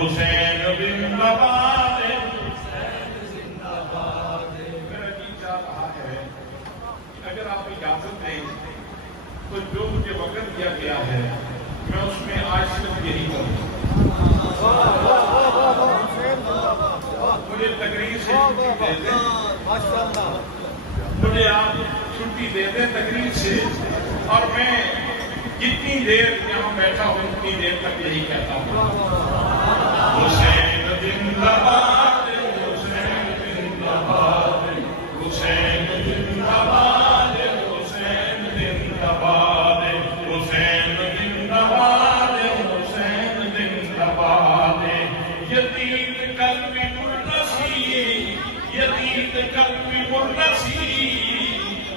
Hussein زندہ باد میرا جی چاہ رہا ہے اگر آپ اجازت دیں تو جو مجھے وقت دیا گیا ہے میں اس میں آج صرف یہی کروں مجھے تقریر سے چھٹی دے دیں مجھے آپ چھٹی دے دیں تقریر سے اور میں جتنی دیر یہاں بیٹھا ہوں اتنی دیر تک یہی کہتا ہوں حسین زندہ باد حسین زندہ باد حسین زندہ باد حسین زندہ باد حسین زندہ باد حسین زندہ باد یتیم قلب مرسی یتیم قلب مرسی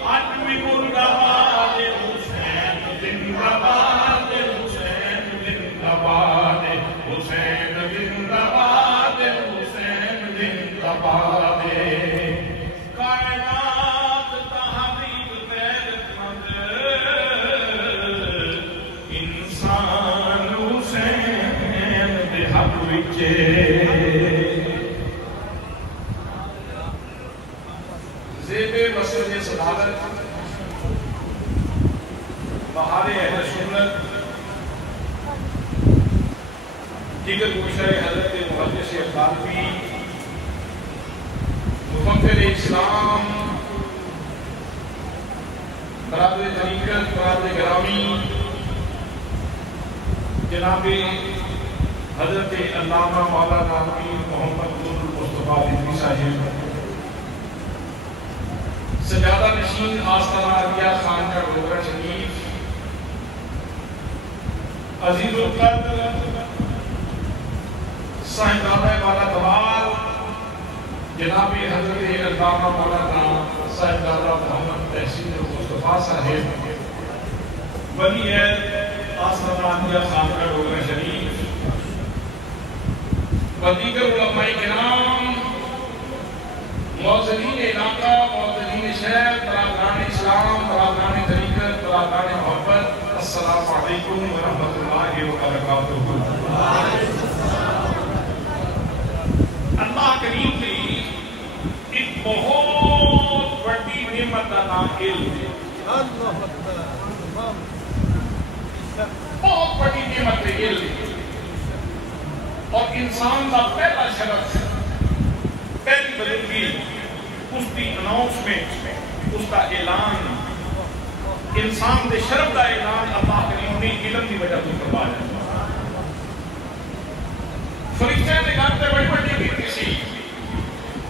آج بھی مردہ باد حسین زندہ باد حسین زندہ باد حسین زندہ باد حسین زندہ باد کائنات تحریک غیرت مند انسان حسین دے حق وچے زیب مسجد صدارت بہار اہل سنت دیگر گوشہ حضرت محدث افغانوی مفکر اسلام برادر طریقت برادر گرامی جناب حضرت علامہ مولانا امیر محمد نور مصطفیٰ رضوی صاحب سجادہ نشین آستانہ علیہ خان کا ڈوگرہ شریف عزیز القدر صاحبزادہ والا دوال جناب حضرت علامہ مولانا صاحبزادہ محمد تحسین مصطفیٰ صاحب ولی عہد آستانہ علیہ خان کا ڈوگرہ شریف و دیگر علماء کرام معززین علاقہ معززین شہر برادران اسلام برادران طریقت برادران محبت السلام علیکم ورحمۃ اللہ وبرکاتہ اللہ کریم کی ایک بہت بڑی نعمت کا نام علم ہے بہت بڑی نعمت ہے علم اور انسان کا پہلا شرف پہلی بزرگی اس کی اناؤنسمنٹ اس کا اعلان انسان دے شرف کا اعلان اللہ کریم نے علم کی وجہ سے کروایا فرشتے نے کہتے بڑی بڑی کی کسی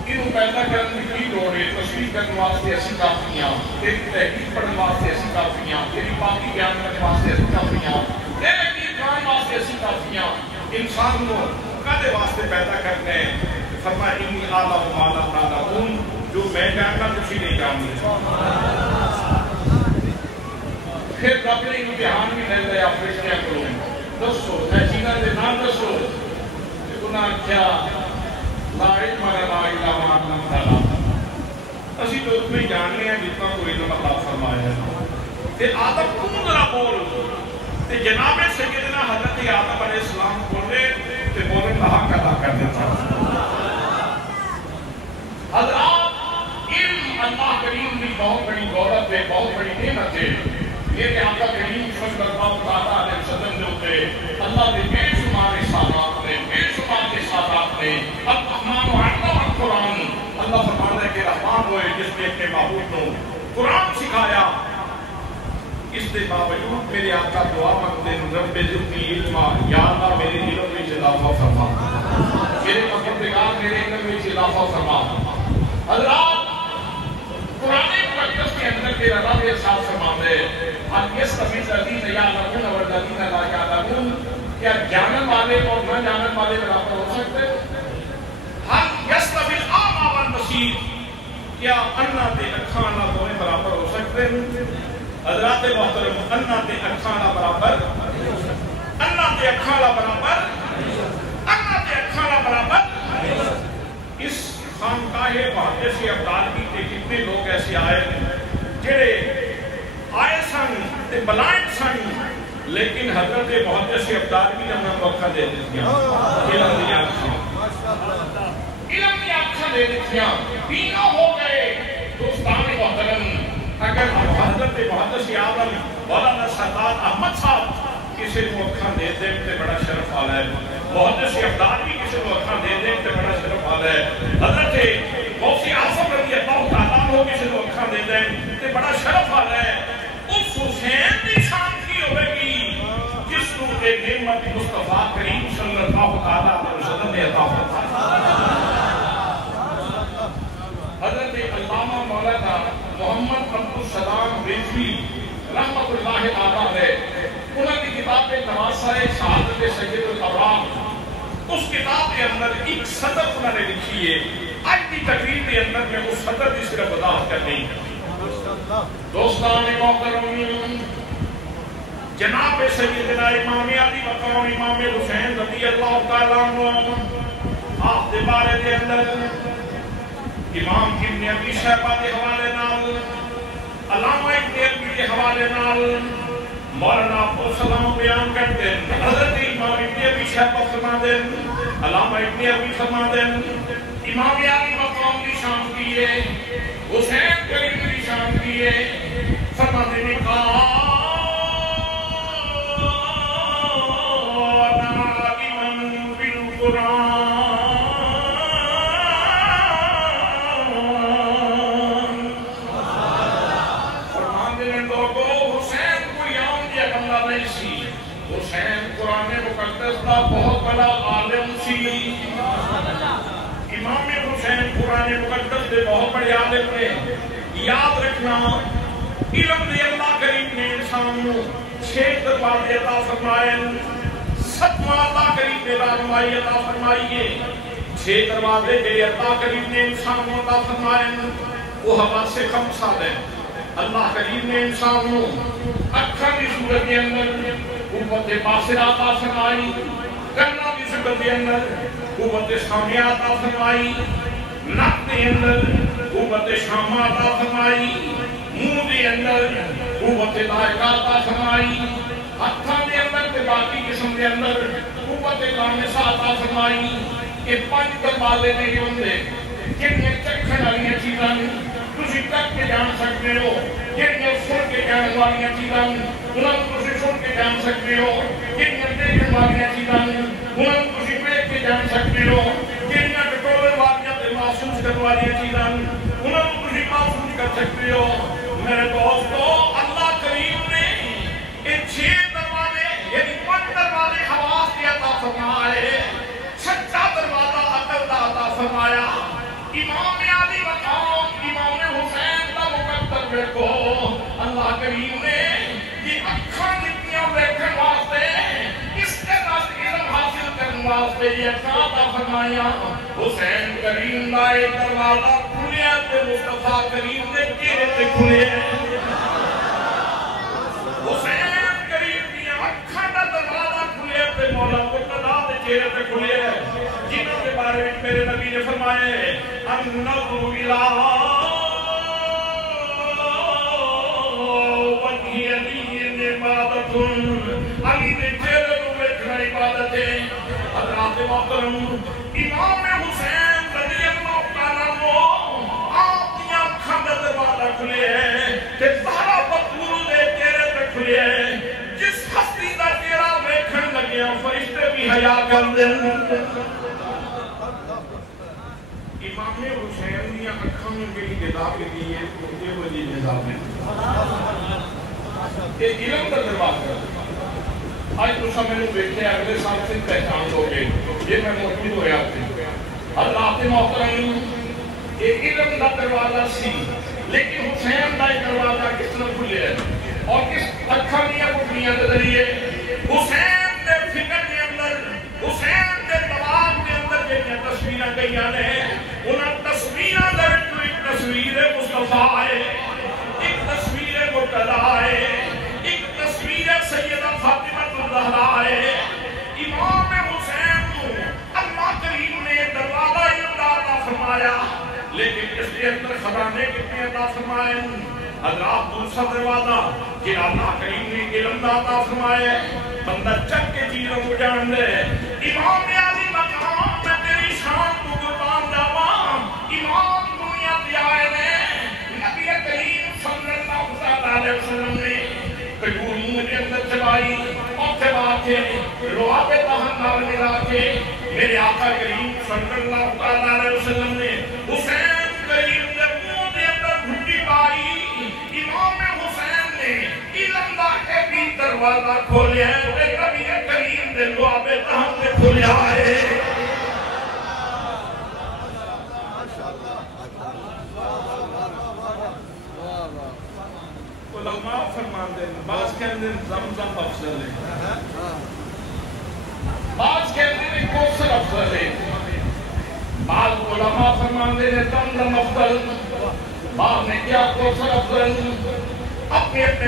انہوں پیدا کرنے کی لوڑ ہے تصویر کرنے واسطے ایسی کافیاں تیری تحقیق پڑھنے واسطے ایسی کافیاں تیری پاکی بیان کرنے واسطے ایسی کافیاں تیرے کی قرآن واسطے ایسی کافیاں انسان کو کدے واسطے پیدا کرنے ہیں فرمایا انی اعلم ما لا تعلمون جو میں جانتا تسی نہیں جانتے پھر رب نے امتحان بھی لے لیا فرشتیاں کو دسو ایسینا دے نام دسو گناہ کیا لا علم لنا الا ما علمتنا اسی تو اتنے جاننے ہیں جتنا کوئی علم اللہ فرمایا ہے کہ آدم تم ذرا بول کہ جناب سیدنا حضرت آدم علیہ السلام بولے کہ بولے حق ادا کر دیتا حضرات علم اللہ کریم کی بہت بڑی دولت ہے بہت بڑی نعمت ہے یہ کہ آقا کریم صلی اللہ علیہ وسلم نے ہوتے اللہ نے بے شمار ساتھ نے بے شمار ساتھ نے الرحمن وعلم القرآن اللہ فرماتا ہے کہ رحمان ہوئے جس نے اپنے معبود کو قرآن سکھایا اس کے باوجود میرے آقا دعا مانگتے ہیں رب زدنی علما یا اللہ میرے علم میں اضافہ فرما میرے پروردگار میرے علم میں اضافہ فرما حضرات قرآن مقدس کے اندر کے رب ارشاد فرماتے ہیں اب اس تفیض الذین یعلمون والذین لا یعلمون کیا جانن والے اور نہ جانن والے برابر ہو سکتے ہر یستوی الاعمی والبصیر کیا انا تے اکھاں والا دونوں برابر ہو سکتے ہیں حضرات محترم انا تے اکھاں والا برابر انا تے اکھاں والا برابر انا تے اکھاں والا برابر اس خانقاہ محدث ابدالوی کے کتنے لوگ ایسے آئے جڑے آئے سن تے بلائنڈ سن لیکن حضرت محدث ابدالوی نے ہمیں موقع دے دیا علم دیا دے دکھیاں تینوں ہو گئے دوستان محترم اگر حضرت محدث اعظم مولانا سردار احمد صاحب کسی کو اکھاں دے دے تے بڑا شرف والا ہے محدث ابدال بھی کسی کو اکھاں دے دے تے بڑا شرف والا ہے حضرت غوث اعظم رضی اللہ تعالیٰ عنہ کسی کو اکھاں دے دے تے بڑا شرف والا ہے اس حسین کی شان کی ہوئے گی جس کو ایک نعمت مصطفیٰ کریم صلی اللہ علیہ وسلم نے عطا فرمائی حضرت علامہ مولانا محمد عبدالسلام رضوی رحمت اللہ علیہ انہوں نے کتاب تواصل شہادت سید الابرار اس کتاب کے اندر ایک صدر انہوں نے لکھی ہے آج کی تقریر کے اندر میں اس صدر کی صرف وضاحت کرنی دوستان محترم جناب سیدنا امام علی مقام امام حسین رضی اللہ تعالیٰ عنہ آپ دے بارے دے اندر امام ابن ابی شیبہ کے حوالے نال علامہ ابن ابی کے حوالے نال مولانا عبدالسلام بیان کرتے ہیں حضرت امام ابن ابی شیبہ فرما دیں علامہ ابن ابی فرما دیں امام علی مقام کی شان کیے حسین کریم کی شان کیے فرما دیں بہت بڑا عالم سی امام حسین قرآن مقدس دے بہت بڑے عالم نے یاد رکھنا علم دے اللہ کریم نے انسان کو 6 دروازے عطا فرمائے 7 اللہ کریم نے رہنمائی عطا فرمائی ہے 6 دروازے جو اللہ کریم نے انسان کو عطا فرمائے وہ حواس 5 ہیں اللہ کریم نے انسان کو اکھاں کی صورت کے اندر قوت باصرہ عطا فرمائی کرنا کی صورت کے اندر قوت سامعہ عطا فرمائی نک کے اندر قوت شامہ عطا فرمائی منہ کے اندر قوت لائقہ عطا فرمائی ہتھاں کے اندر تے باقی قسم کے اندر قوت لامسہ عطا فرمائی یہ 5 دروازے نہیں ہوندے جنہیں چکھن والیاں چیزاں تسی تک کے جان سکتے ہو جنہیں سن کے جان والیاں چیزاں انہوں تسی سن کے جان سکتے ہو جنہیں دیکھن والیاں چیزاں انہوں تسی دیکھ کے جان سکتے ہو جنہیں ٹٹولے والیاں تے محسوس کرنے والیاں چیزاں انہوں تسی محسوس کر سکتے ہو میرے دوستو اللہ کریم نے ان 6 دروازے یعنی 5 دروازے حواس کے عطا فرمائے سچا دروازہ عقل کا عطا فرمایا امام علی مقام امام حسین کا مقدر دیکھو اللہ کریم نے یہ اکھاں نکیاں دیکھن واسطے اس کے ناس علم حاصل کرنے واسطے یہ عطا فرمایا حسین کریم کا ایک دروازہ کھلیا تے مصطفیٰ کریم نے چہرے تے کھلے حسین کریم کی اکھاں کا دروازہ کھلیا تے مولا مرتضیٰ دے چہرے تے کھلے جنہوں کے بارے میں میرے نبی نے فرمائے النظر الہ وجہ علی عبادت علی نے چہرے کو دیکھنا عبادت ہے حضرات محترم امام حسین رضی اللہ تعالیٰ عنہ آپ کی آنکھاں کا دروازہ کھلے ہیں کہ سارا بطول دے چہرے پہ کھلے ہیں جس ہستی کا چہرہ دیکھن لگے فرشتے بھی حیا کر دیں امام حسین نے اکھاں میں کئی کتابیں دی ہے یہ وجہ نظام ہے یہ علم کا دروازہ آج تو سمجھ لو بیٹھے اگلے سال سے پہچان دو گے یہ میں موجود ہو رہا تھا اللہ محترم یہ علم کا دروازہ سی لیکن حسین کا دروازہ کس طرح کھلے ہے اور کس اکھاں دیا کھلیاں کے ذریعے حسین کے فکر کے اندر حسین کے دماغ کے اندر جنہیں تصویریں گئیاں نے انہاں تصویریں دے تو ایک تصویر مصطفیٰ ہے ایک تصویر مرتضیٰ ہے ایک تصویر سیدہ فاطمہ الزہرا ہے امام حسین کو اللہ کریم نے دروازہ عطا فرمایا لیکن اس کے اندر خزانے کتنے عطا فرمائے حضرات دوسرا دروازہ کہ اللہ کریم نے علم عطا فرمایا بندہ چک کے چیزوں کو جان دے امام علی مقام میں تیری شان کو قربان جاواں کھولیا ہے نبی کریم دے لعاب تہم نے کھولیا ہے علماء فرمان دے بعض کہندے زمزم افضل ہے بعض کہندے کوثر افضل ہے بعض علماء فرمان دے زمزم افضل بعض نے کیا کوثر افضل اپنے اپنے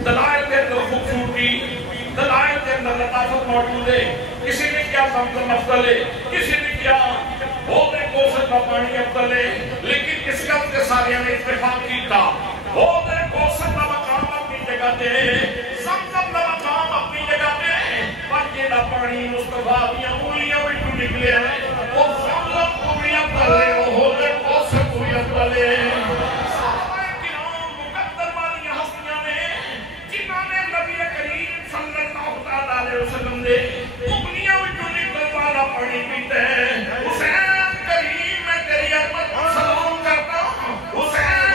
دلائل کے اندر خوبصورتی دلائل کے اندر لطافت موجود ہے کسی نے کیا زمزم افضل ہے کسی نے کیا بہت کوثر کا پانی افضل ہے لیکن اس کا کے ساریاں نے اتفاق کیتا بہت کوثر کا مقام اپنی جگہ دے زمزم کا مقام اپنی جگہ دے پنجے کا پانی مصطفیٰ دیا انگلیاں بھی تو نکلے ہیں وہ زمزم کو بھی افضل ہے وہ ہوتے کوثر کو بھی افضل ہے صحابہ کرام مقدر والی ہستیاں نے جنہوں نے نبی کریم صلی اللہ علیہ وسلم نے انگلیاں بھی تو نکلے والا پانی پیتے ہیں حسین کریم میں تیری عظمت پر سلام کرتا ہوں حسین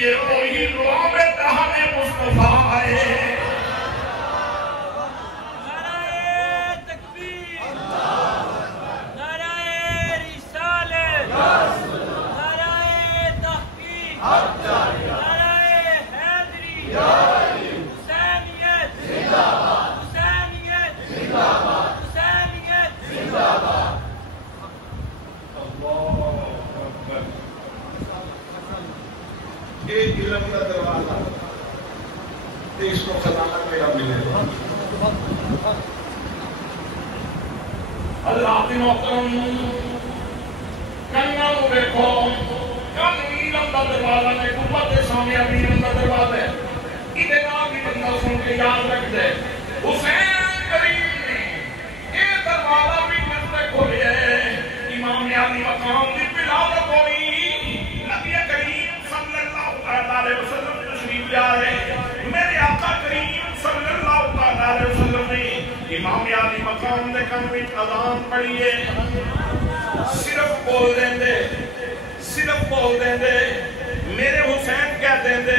یہ وہی لعاب تہم مصطفیٰ ہے نعرہ تکبیر نعرہ رسالت نعرہ تحقیق نعرہ حیدری حسینیت حسینیت حسینیت ایک علم کا دروازہ اس کو خزانہ میرا ملے اللہ کی محترم کنگا کو دیکھو کم علم کا دروازہ میں قوت سامنے ابھی علم کا دروازہ ہے اتنا بھی بندہ سن کے یاد رکھ دے حسین کریم نے یہ دروازہ بھی کرتے کھولے ہیں امام علی مقام کی بلادت ہوئی نبی کریم علیہ وسلم تشریف لے آئے میرے آقا کریم صلی اللہ علیہ وسلم نے امام علی مقام نے کمی اذان پڑھی ہے صرف بول دیں دے میرے حسین کہہ دیں دے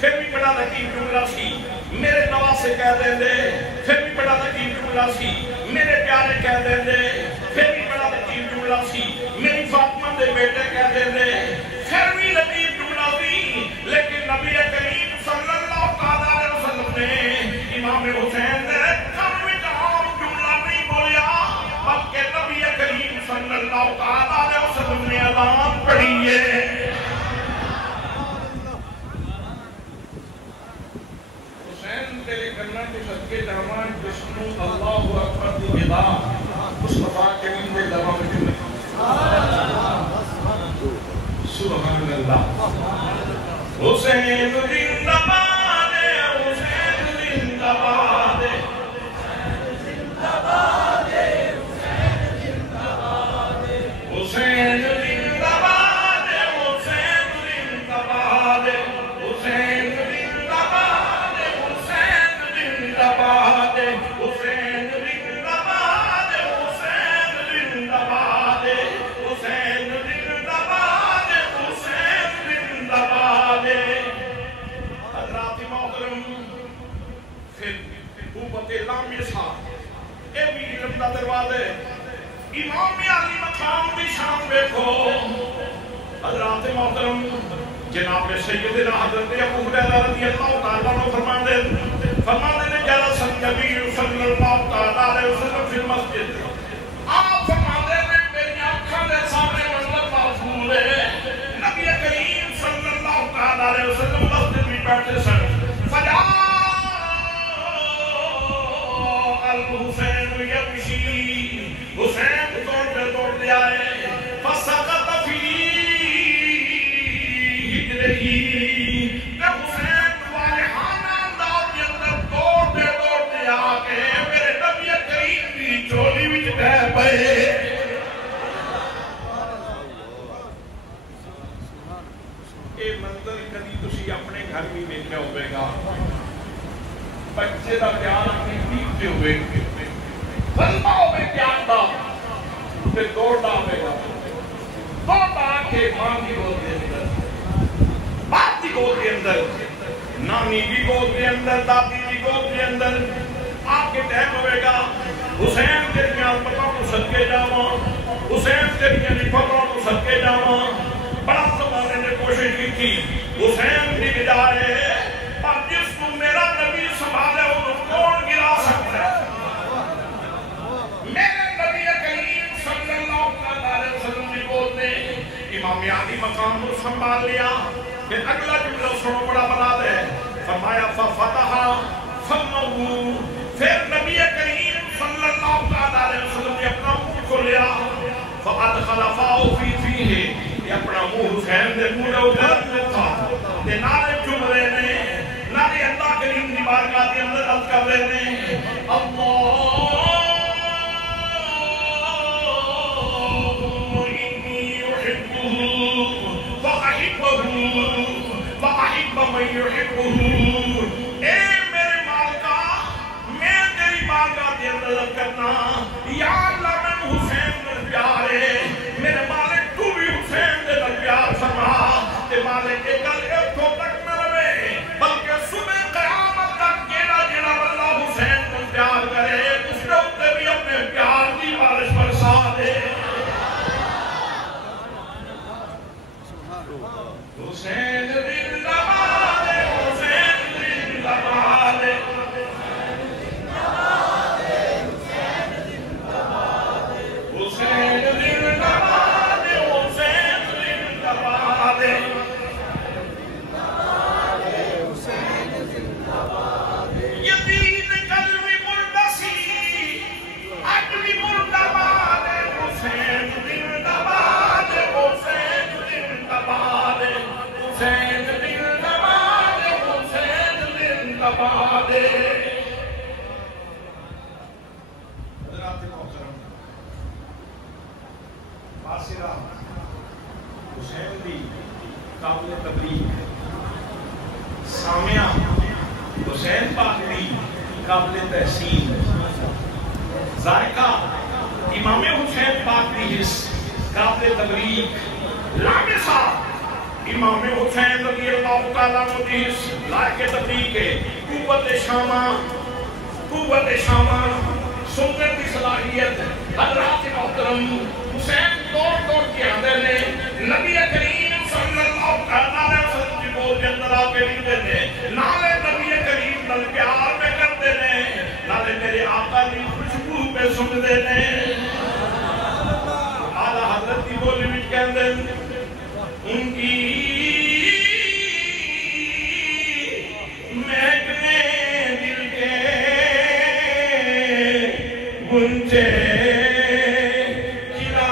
پھر بھی بڑا لطیف جملہ سی میرے نواسے کہہ دیں دے پھر بھی بڑا لطیف جملہ سی میرے پیارے کہہ دیں دے پھر بھی بڑا لطیف جملہ سی میری فاطمہ دے بیٹے کہہ دیں دے پھر بھی لطیف جملہ سی لیکن نبی کریم صلی اللہ علیہ وسلم نے امام حسین نے کمی عام جملہ نہیں بولیا بلکہ نبی کریم صلی اللہ علیہ وسلم نے اذان پڑھی ہے حسین تیرے کرنا کے صدقے دامان جسنو اللہ اکبر دی ادا مصطفیٰ کریم دے لبا میں سبحان اللہ حسین زندہ باد حسین زندہ باد زندہ باد حسین زندہ باد حسین زندہ باد حسین زندہ باد حسین زندہ باد حسین زندہ باد حسین زندہ باد حسین زندہ باد حسین زندہ باد حسین زندہ باد حضرات محترم پھر قوت لامی صاحب اے بھی علم کا دروازہ ہے امام علی مقام کی شان دیکھو حضرات محترم جناب سیدنا حضرت ابو ہریرہ رضی اللہ تعالیٰ عنہ فرماتے ہیں جلس النبی صلی اللہ علیہ وسلم فی المسجد آپ فرماتے ہیں میری آنکھوں کے سامنے منظر محفوظ ہے نبی کریم صلی اللہ علیہ وسلم مسجد میں بیٹھے سن فجاء الحسین یمشی حسین دوڑتے آئے فسقط فی ہجرہی حسین والہانہ انداز کے اندر دوڑتے آکے میرے نبی کریم کی چولی وچ بہ پئے یہ منظر کبھی تسی اپنے گھر بھی دیکھا ہوئے گا بچے دا پیار اپنی دیکھتے ہوئے بندہ ہوئے پیار دا پھر دوڑ دا ہوئے گا دوڑ دا کے ماں کی گود کے اندر باپ کی گود کے اندر نانی کی گود کے اندر دادی کی گود کے اندر آپ کے ٹائم ہوئے گا حسین تیریاں پتوں کو صدقے جاواں حسین تیریاں دی پتوں کو صدقے جاواں بڑا زمانے نے کوشش کی تھی حسین دی بجائے پر جس کو میرا نبی سنبھالے انہوں کون گرا سکتا ہے میرے نبی کریم صلی اللہ علیہ وسلم نے بولتے امام علی مقام کو سنبھال لیا پھر اگلا جملہ سنو بڑا بنا دے فرمایا ففتح فمہو پھر نبی کریم صلی اللہ علیہ وسلم نے اپنا منہ کھولیا فادخل فاؤ فی فیہ یہ اپنا منہ حسین دے منہ اجازت تھا تے نارے جملے نے نارے اللہ کریم دی بارگاہ کے اندر عرض کر رہے ہیں اللہ وَأَحِبَّ مَنْ يُحِبُّهُ اے میرے مالکا میں تیری بارگاہ کے اندر کرنا یا اللہ میں حسین در پیار ہے میرے مالک تو بھی حسین در پیار فرما تے مالک کے کل ایک تو تک نہ رہے بلکہ صبح قیامت تک جینا جینا اللہ حسین در پیار کرے اس نے اتے بھی اپنے پیار کی بارش برسا دے حسین زندہ باد حسین زندہ باد حسین زندہ باد حسین زندہ باد یزید قلب مردسی عقل مردہ باد حسین زندہ باد حسین زندہ باد حسین زندہ باد حسین زندہ باد حضرات محترم فاصلہ حسین دی قابل تبریک سامعہ حسین پاک دی قابل تحسین ذائقہ امام حسین پاک دی حص قابل تبریک لامسہ امام حسین رضی اللہ تعالیٰ مدیس لائق تبریک ہے قوت شامہ سنت کی صلاحیت حضرات محترم حسین دوڑ کے آدھے نے نبی کریم صلی اللہ علیہ وسلم کی بول کے اندر آ کے لکھتے نے نالے نبی کریم نل پیار میں کرتے نے نالے میرے آقا کی خوشبو پہ سنتے نے اعلیٰ حضرت کی بولی میں کہتے ہیں ان کی مہکنے دل کے گنجے کھلا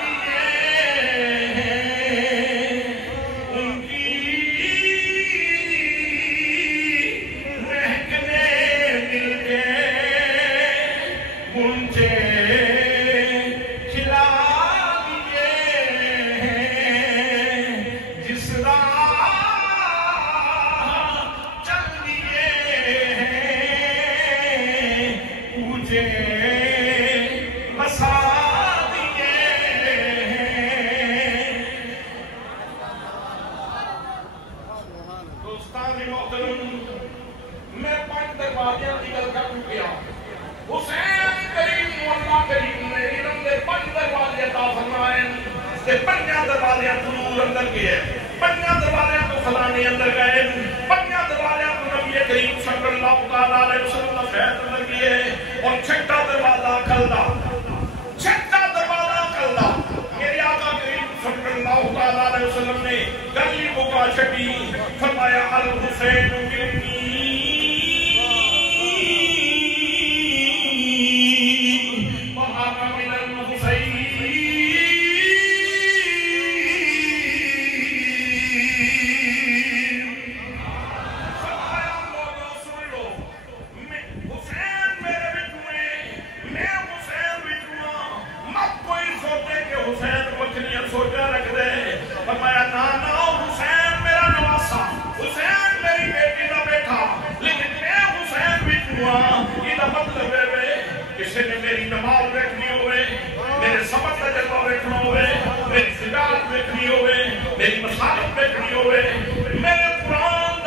دیے ان کی مہکنے دل کے گنجے کھلا پنجا دروازیاں ضرور اندر گئے پنجا دروازیاں تو خزانے اندر گئے پنجا دروازیاں تو نبی کریم صلی اللہ علیہ وسلم کا خیر اندر گئے اور چھٹا دروازہ کھلدا میرے آقا کریم صلی اللہ علیہ وسلم نے گلی بکا چھٹی فرمایا الحسین منی کسی نے میری نماز دیکھنی ہوئے میرے سبق کا جلوہ دیکھنا ہوئے میری سجاد دیکھنی ہوئے میری مسالت دیکھنی ہوئے میرے قرآن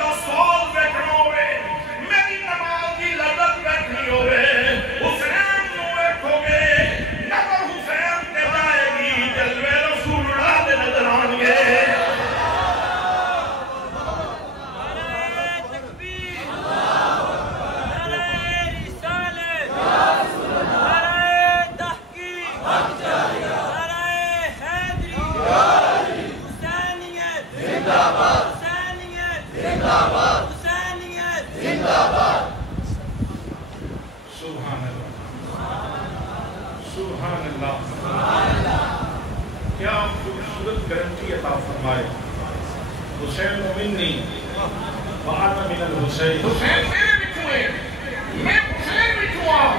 سبحان اللہ، کیا خوبصورت گارنٹی عطا فرمائے. حسین منی وانا من الحسین، حسین میرے بچوں ہے، میں حسین بچوں ہوں.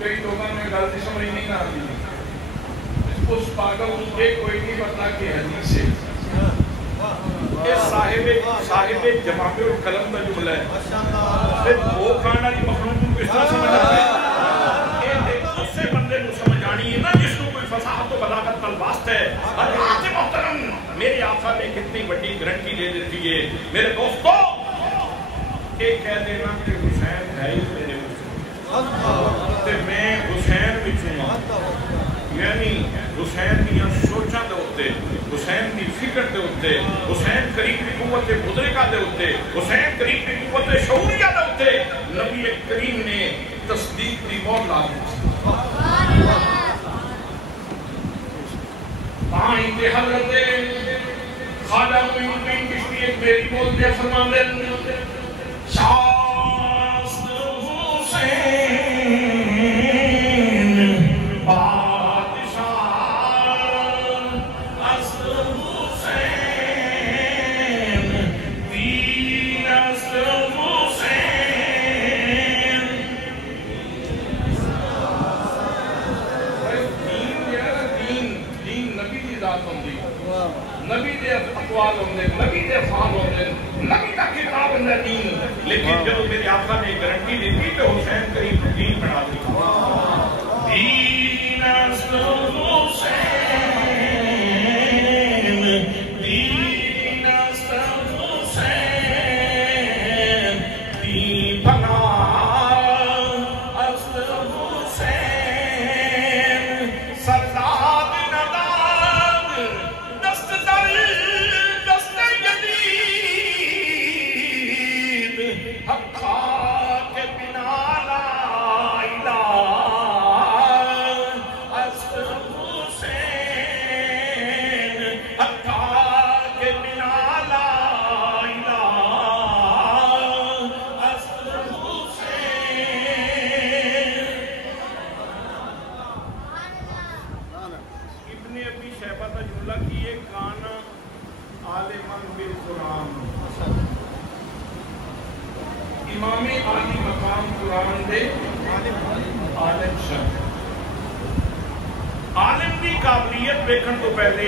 کئی لوگوں نے غلطی سمجھ نہیں آتی، اس پاگل مجھے کوئی نہیں پتا کہ حدیث ہے. یہ صاحب جماعت القلم کا جملہ ہے. پھر وہ کھانا کی مخلوق کو اس طرح سمجھ آتے ہیں، اس سے بندے کو سمجھ آنی ہے نا جس کو کوئی فصاحت و بلاغت کا واسطہ ہے. حضرات محترم، میرے آقا نے کتنی بڑی گارنٹی دے دیتی ہے. میرے دوستو، ایک کہہ دینا کہ حسین ہے ہی میرے تے میں حسین بچوں، یعنی حسین کی سوچاں دے ہوتے، حسین کی فکر دے ہوتے، حسین کریم کی قوت مدرکہ دے ہوتے، حسین کریم کی قوت شعوریہ دے ہوتے نبی کریم نے تصدیق دی موت لا دی. آئیں کہ حضرت خواجہ معین الدین چشتی ایک میری بول دیا فرمان دے شاست حسین نبی دے اقوال ہوندے، نبی دے افعال ہوندے، نبی دا کتاب ہوندے دین. لیکن جب میرے آقا نے گارنٹی دی تھی تو حسین کریم دین بنا دی. دین است حسین، دین است حسین، دین بنا است حسین. سردار امام عالی مقام قرآن دے عالم شان. عالم کی قابلیت دیکھن تو پہلے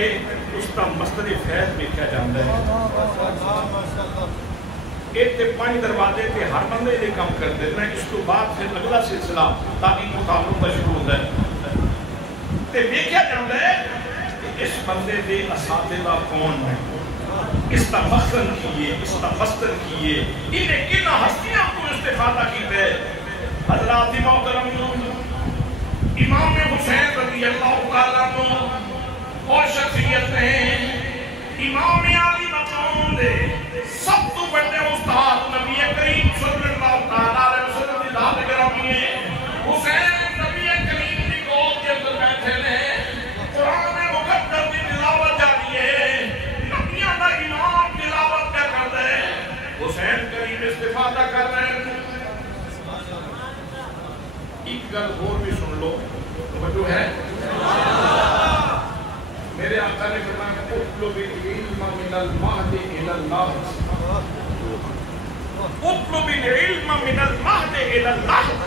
اس کا مصدر فیض دیکھا جاتا ہے. ایک تے 5 دروازے تے ہر بندے دے کام کرتے ہیں. اس تو بعد پھر اگلا سلسلہ تاکہ مقابلوں کا شروع ہوتا ہے تے دیکھا جاتا ہے کہ اس بندے دے اساتذہ کون ہیں، اس کا مخزن کیے، اس کا مستر کیے، انہیں کنا ہستیاں کو استفادہ کیتے. حضرات محترم، امام حسین رضی اللہ تعالیٰ عنہ اور شخصیت ہیں امام عالی مقام دے سب تو بڑے استاد نبی کریم صلی اللہ تعالیٰ علیہ وسلم کی ذات گرامی ہے. حسین نبی کریم کی گود کے اندر بیٹھے نے، قرآن مقدس کی تلاوت جاری ہے، نبیوں کا امام تلاوت کیا کرتا ہے، حسین کریم استفادہ کر رہے ہیں. ایک گل اور بھی سن لو، توجہ ہے. میرے آقا نے فرمایا اطلب العلم من المہد الی اللحد، اطلب العلم من المہد الی اللحد.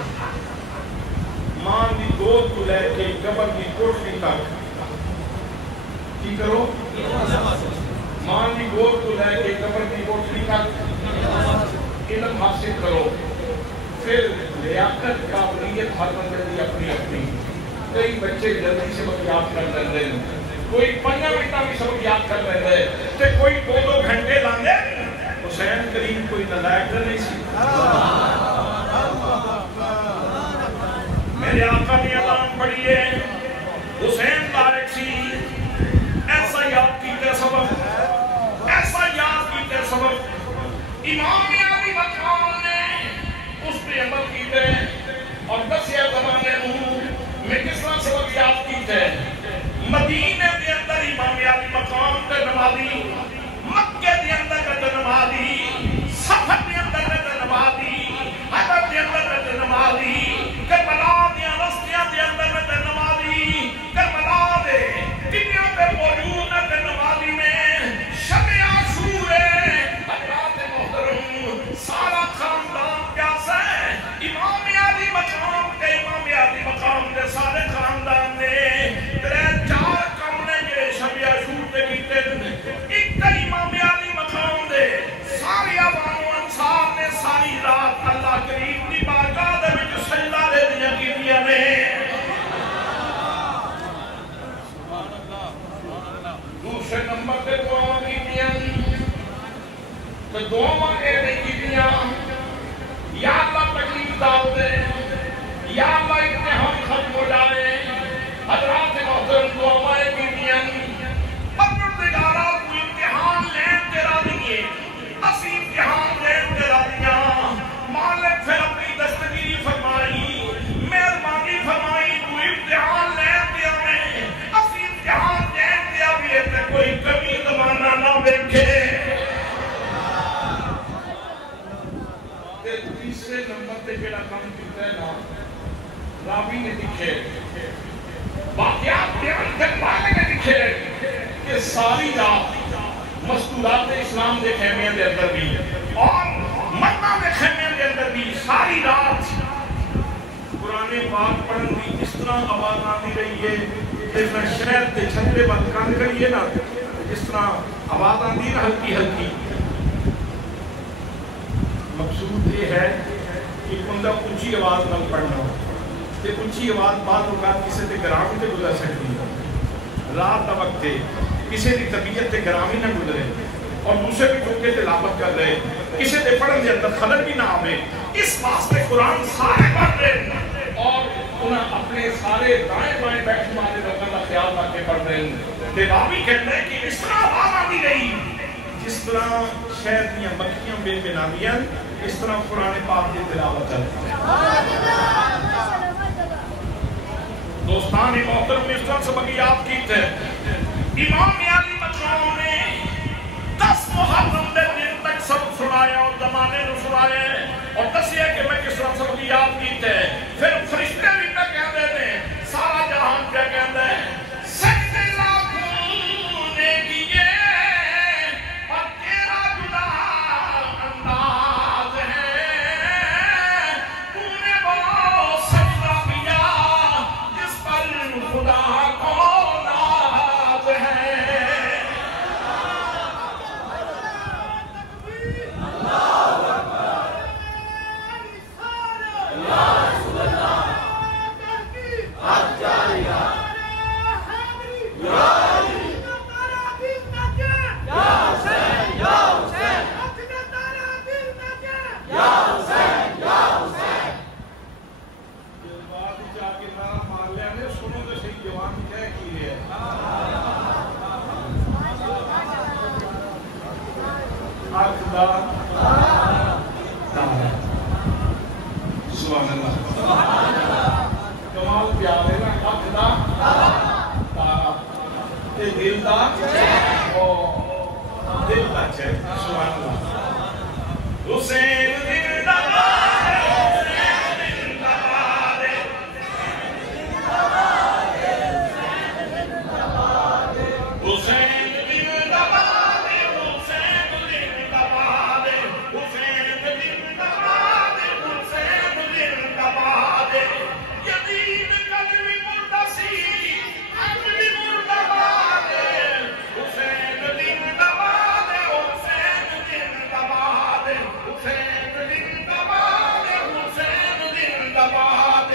ماں دی گود کو لے کے قبر کی کوٹھی تک کی کرو، ماں دی گود کو لے کے قبر کی کوٹھی تک علم حاصل کرو. پھر لیاقت قابلیت ہر بندے دی اپنی اپنی. کئی بچے جلدی سبق یاد کر لیتے ہیں، کوئی 15 منٹ بھی سبق یاد کر لیتے ہیں، تے کوئی 2 گھنٹے لاندے. حسین کریم کوئی نلائق نہیں سی. میرے آقا نے اعلان پڑھی ہے حسین لائق سی. ایسا یاد کیتے سبق، ایسا یاد کیتے سبق، امام علی مقام نے اس پہ عمل کیتے اور دسیا زمانے میں کس طرح سبق یاد کیتے. مدینے کے اندر امام علی مقام تے نمازی، مکے کے اندر نمازی، سفر کے اندر نمازی، حضر کے اندر نمازی، کربلا دیا رستیاں دے دعا مانگے نہیں کی دیا یا اللہ تکلیف ڈال دے یا اللہ امتحان ختم ہو جائے حضرات محترم دعا مانگے کی دیا پروردگارا تو امتحان لین تیرا دیئے اسی امتحان لین تیرا دیا مالک پھر اپنی دستگیری فرمائی مہربانی فرمائی تو امتحان لین دیا میں اسی امتحان لین دیا بھی ہے کوئی کمی زمانہ نہ بیٹھے تیسرے نمبر تے جڑا کام کیتا ہے نا راوی نے لکھے واقعات بیان کرنے والے نے لکھے کہ ساری رات مستورات اسلام دے خیمے دے اندر بھی اور مدنہ دے خیمے دے اندر بھی ساری رات قرآن پاک پڑھن دی اس طرح آواز آتی رہی ہے جس میں شہر تے چھتے بند کان کریے نا اس طرح آواز آتی ہے ہلکی ہلکی مقصود یہ ہے کہ بندہ اونچی آواز نہ پڑھنا تے اونچی آواز بعض اوقات کسی تے گرام تے گزر سکتی ہے رات دا وقت تے کسی دی طبیعت تے گرامی نہ گزرے اور دوسرے بھی ٹھوکے تلاوت کر رہے کسی تے پڑھن دے اندر خلل بھی نہ آوے اس واسطے قرآن سارے پڑھ رہے اور انہیں اپنے سارے دائیں بائیں بیٹھنے والے لوگوں کا خیال رکھ کے پڑھ رہے ہیں دیوابی کہتے ہیں کہ اس طرح آواز آتی رہی جس طرح شہر دیا مکھیاں بے بنامیاں اس طرح قرآن پاک کی تلاوت چلتی ہے دوستان محترم اس طرح سبق یاد کیتے امام علی مقام نے 10 محرم دے دن تک سبق سنایا اور زمانے نو سنایا اور دسیا کہ میں کس طرح سبق یاد کیتے پھر فرشتے بھی پہ کہہ دیتے سارا جہان پہ کہتے ہیں سجدے لاکھوں نے کیے اور تیرا جدا انداز ہے تو نے وہ سجدہ کیا جس پر خدا کو ناز ہے سبحان اللہ کمال پیار ہے نا حق دا تارا تے دل دا دل دا چھ سبحان اللہ حسین زندہ باد حسین زندہ باد حسین زندہ باد حسین زندہ باد حسین زندہ باد حسین زندہ باد یتیم قلب مردہ سی عقل مردہ باد حسین زندہ باد حسین زندہ باد حسین زندہ باد حسین زندہ باد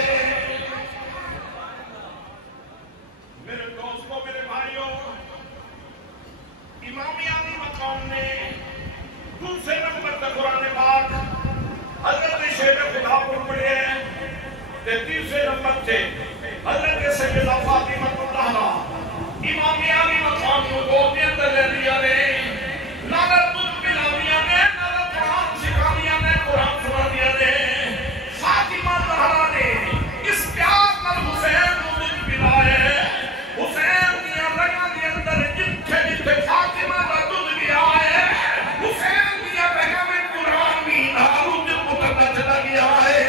میرے دوستوں میرے بھائیوں امام علی مقام نے دوسرے نمبر تک قرآن پاک حضرت شیر خدا پر پڑھے ہیں تیسرے نمبر تھے حضرت سیدہ فاطمہ الزہرا امام علی مقام کو دو دن تک لے لیا نے نہ دودھ پلایا نے نہ قرآن سکھایا نے قرآن سنا دیا نے فاطمہ الزہرا نے اس پیار پر حسین کو دودھ پلائے حسین دیا رگاں دے اندر جتھے جتھے فاطمہ کا دودھ گیا ہے حسین دیا رگاں میں قرآن بھی ہارون مقدس چلا گیا ہے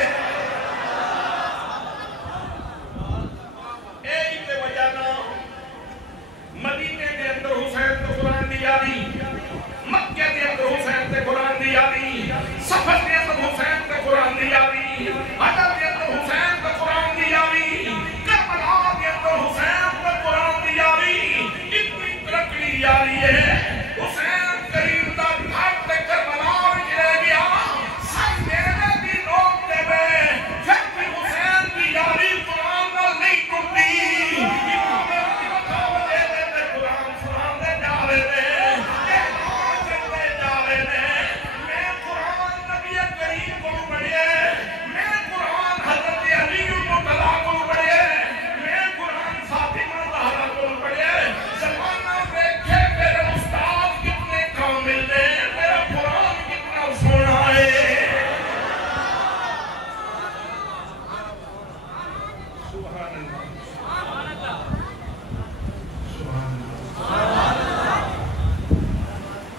سبحان اللہ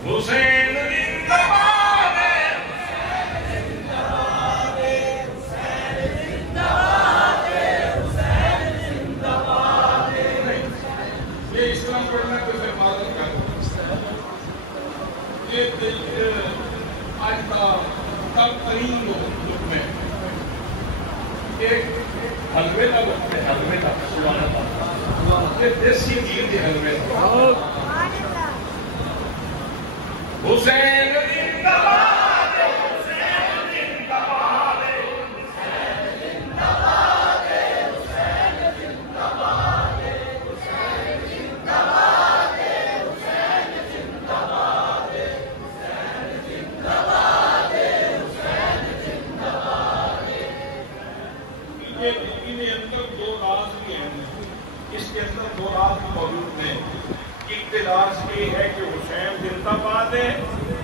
حسین زندہ باد یہ اسلام پڑھنا تو پھر معذرت کر یہ آج کا کم ترین لوگ میں ایک حلوے کا وقت ہے حلوے کا سبحان اللہ یہ دیسی گیر کے حلوے کا حسین زندہ باد حسین زندہ باد حسین زندہ باد حسین زندہ باد حسین زندہ باد حسین زندہ باد حسین زندہ باد حسین زندہ باد یہ اندر دو راز بھی ہیں اس کے اندر دو راز بھی موجود ہیں ایک راز یہ ہے کہ حسین زندہ باد ہے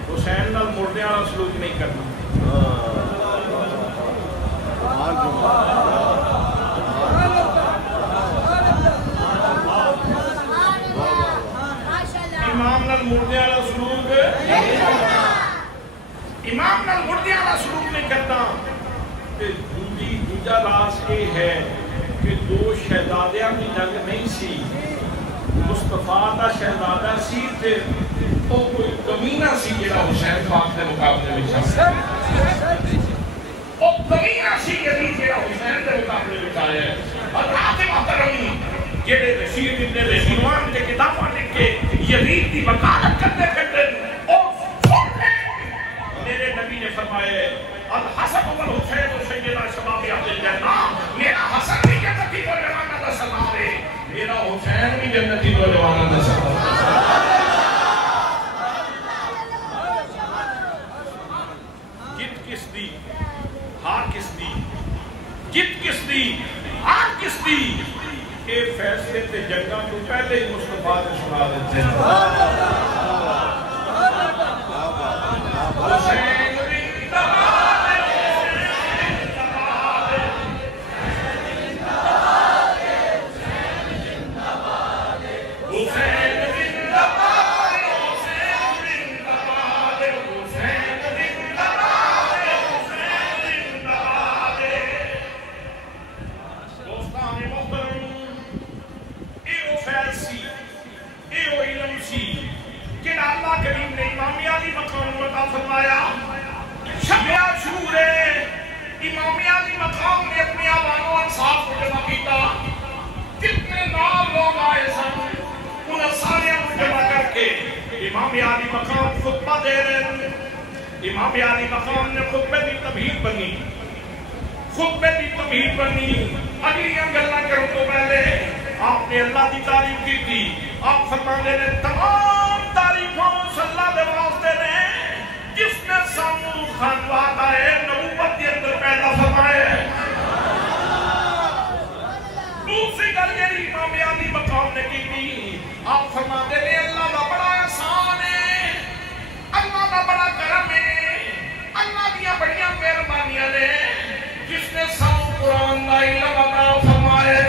حسین نال مردے والا سلوک نہیں کرنا امام نال مردے والا سلوک امام نال مردے والا سلوک نہیں کرنا دوجا راز یہ ہے کہ دو شہزادیاں کی جنگ نہیں سی مصطفیٰ دا شہزادہ سی تے او کوئی کمی نہ سی جڑا حسین پاک دے مقابلے وچ آیا او کمی نہ سی یزید جڑا حسین دے مقابلے وچ آیا اور رات محترم جڑے رشید ابن رضوان تے کتاباں لکھ کے یزید دی وکالت کرتے پھرتے او سن لے میرے نبی نے فرمایا الحسن والحسین سیدنا شباب اہل الجنہ میرا حسن بھی جنتی نوجوانہ دا سلام ہے میرا حسین بھی جنتی نوجوانہ دا سلام ہے جت کس دی ہار کس دی جت کس دی ہار کس دی اے فیصلے تے جنگاں تو پہلے ہی مصطفیٰ نے سنا دیتے ہیں حسین امام علی مقام نے خطبے دی تمہید بنی اگلی گلاں کروں تو پہلے آپ نے اللہ کی تعریف کی تھی آپ فرمانے نے تمام تعریفوں صلی دے واسطے نے جس نے سانو خانواد آئے نبوت کے اندر پیدا فرمائے دوسری گل یہ امام علی مقام نے کی تھی آپ فرماتے نے اللہ کا بڑا احسان ہے اللہ کا بڑا کرم ہے اللہ دیا بڑیاں مہربانیاں نے جس نے سانو قرآن کا علم عطا فرمایا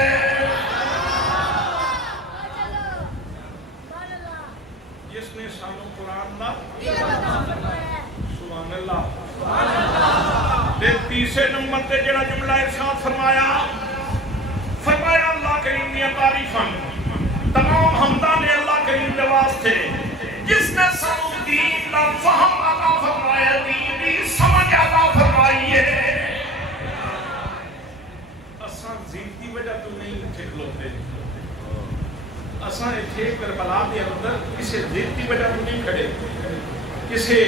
جس نے سانو قرآن کا سبحان اللہ تے تیسرے نمبر تے جڑا جملہ ارشاد فرمایا اللہ کریم دیا تعریفاں تمام حمداں نے اللہ کریم دے واسطے جس نے سانو دین دا فہم عطا فرمایا دین دی سمجھ عطا فرمائی ہے اساں زندگی وجہ تو نہیں اٹھے کھلوتے اساں اتھے کربلا دے اندر کسے زندگی وجہ تو نہیں کھڑے کسے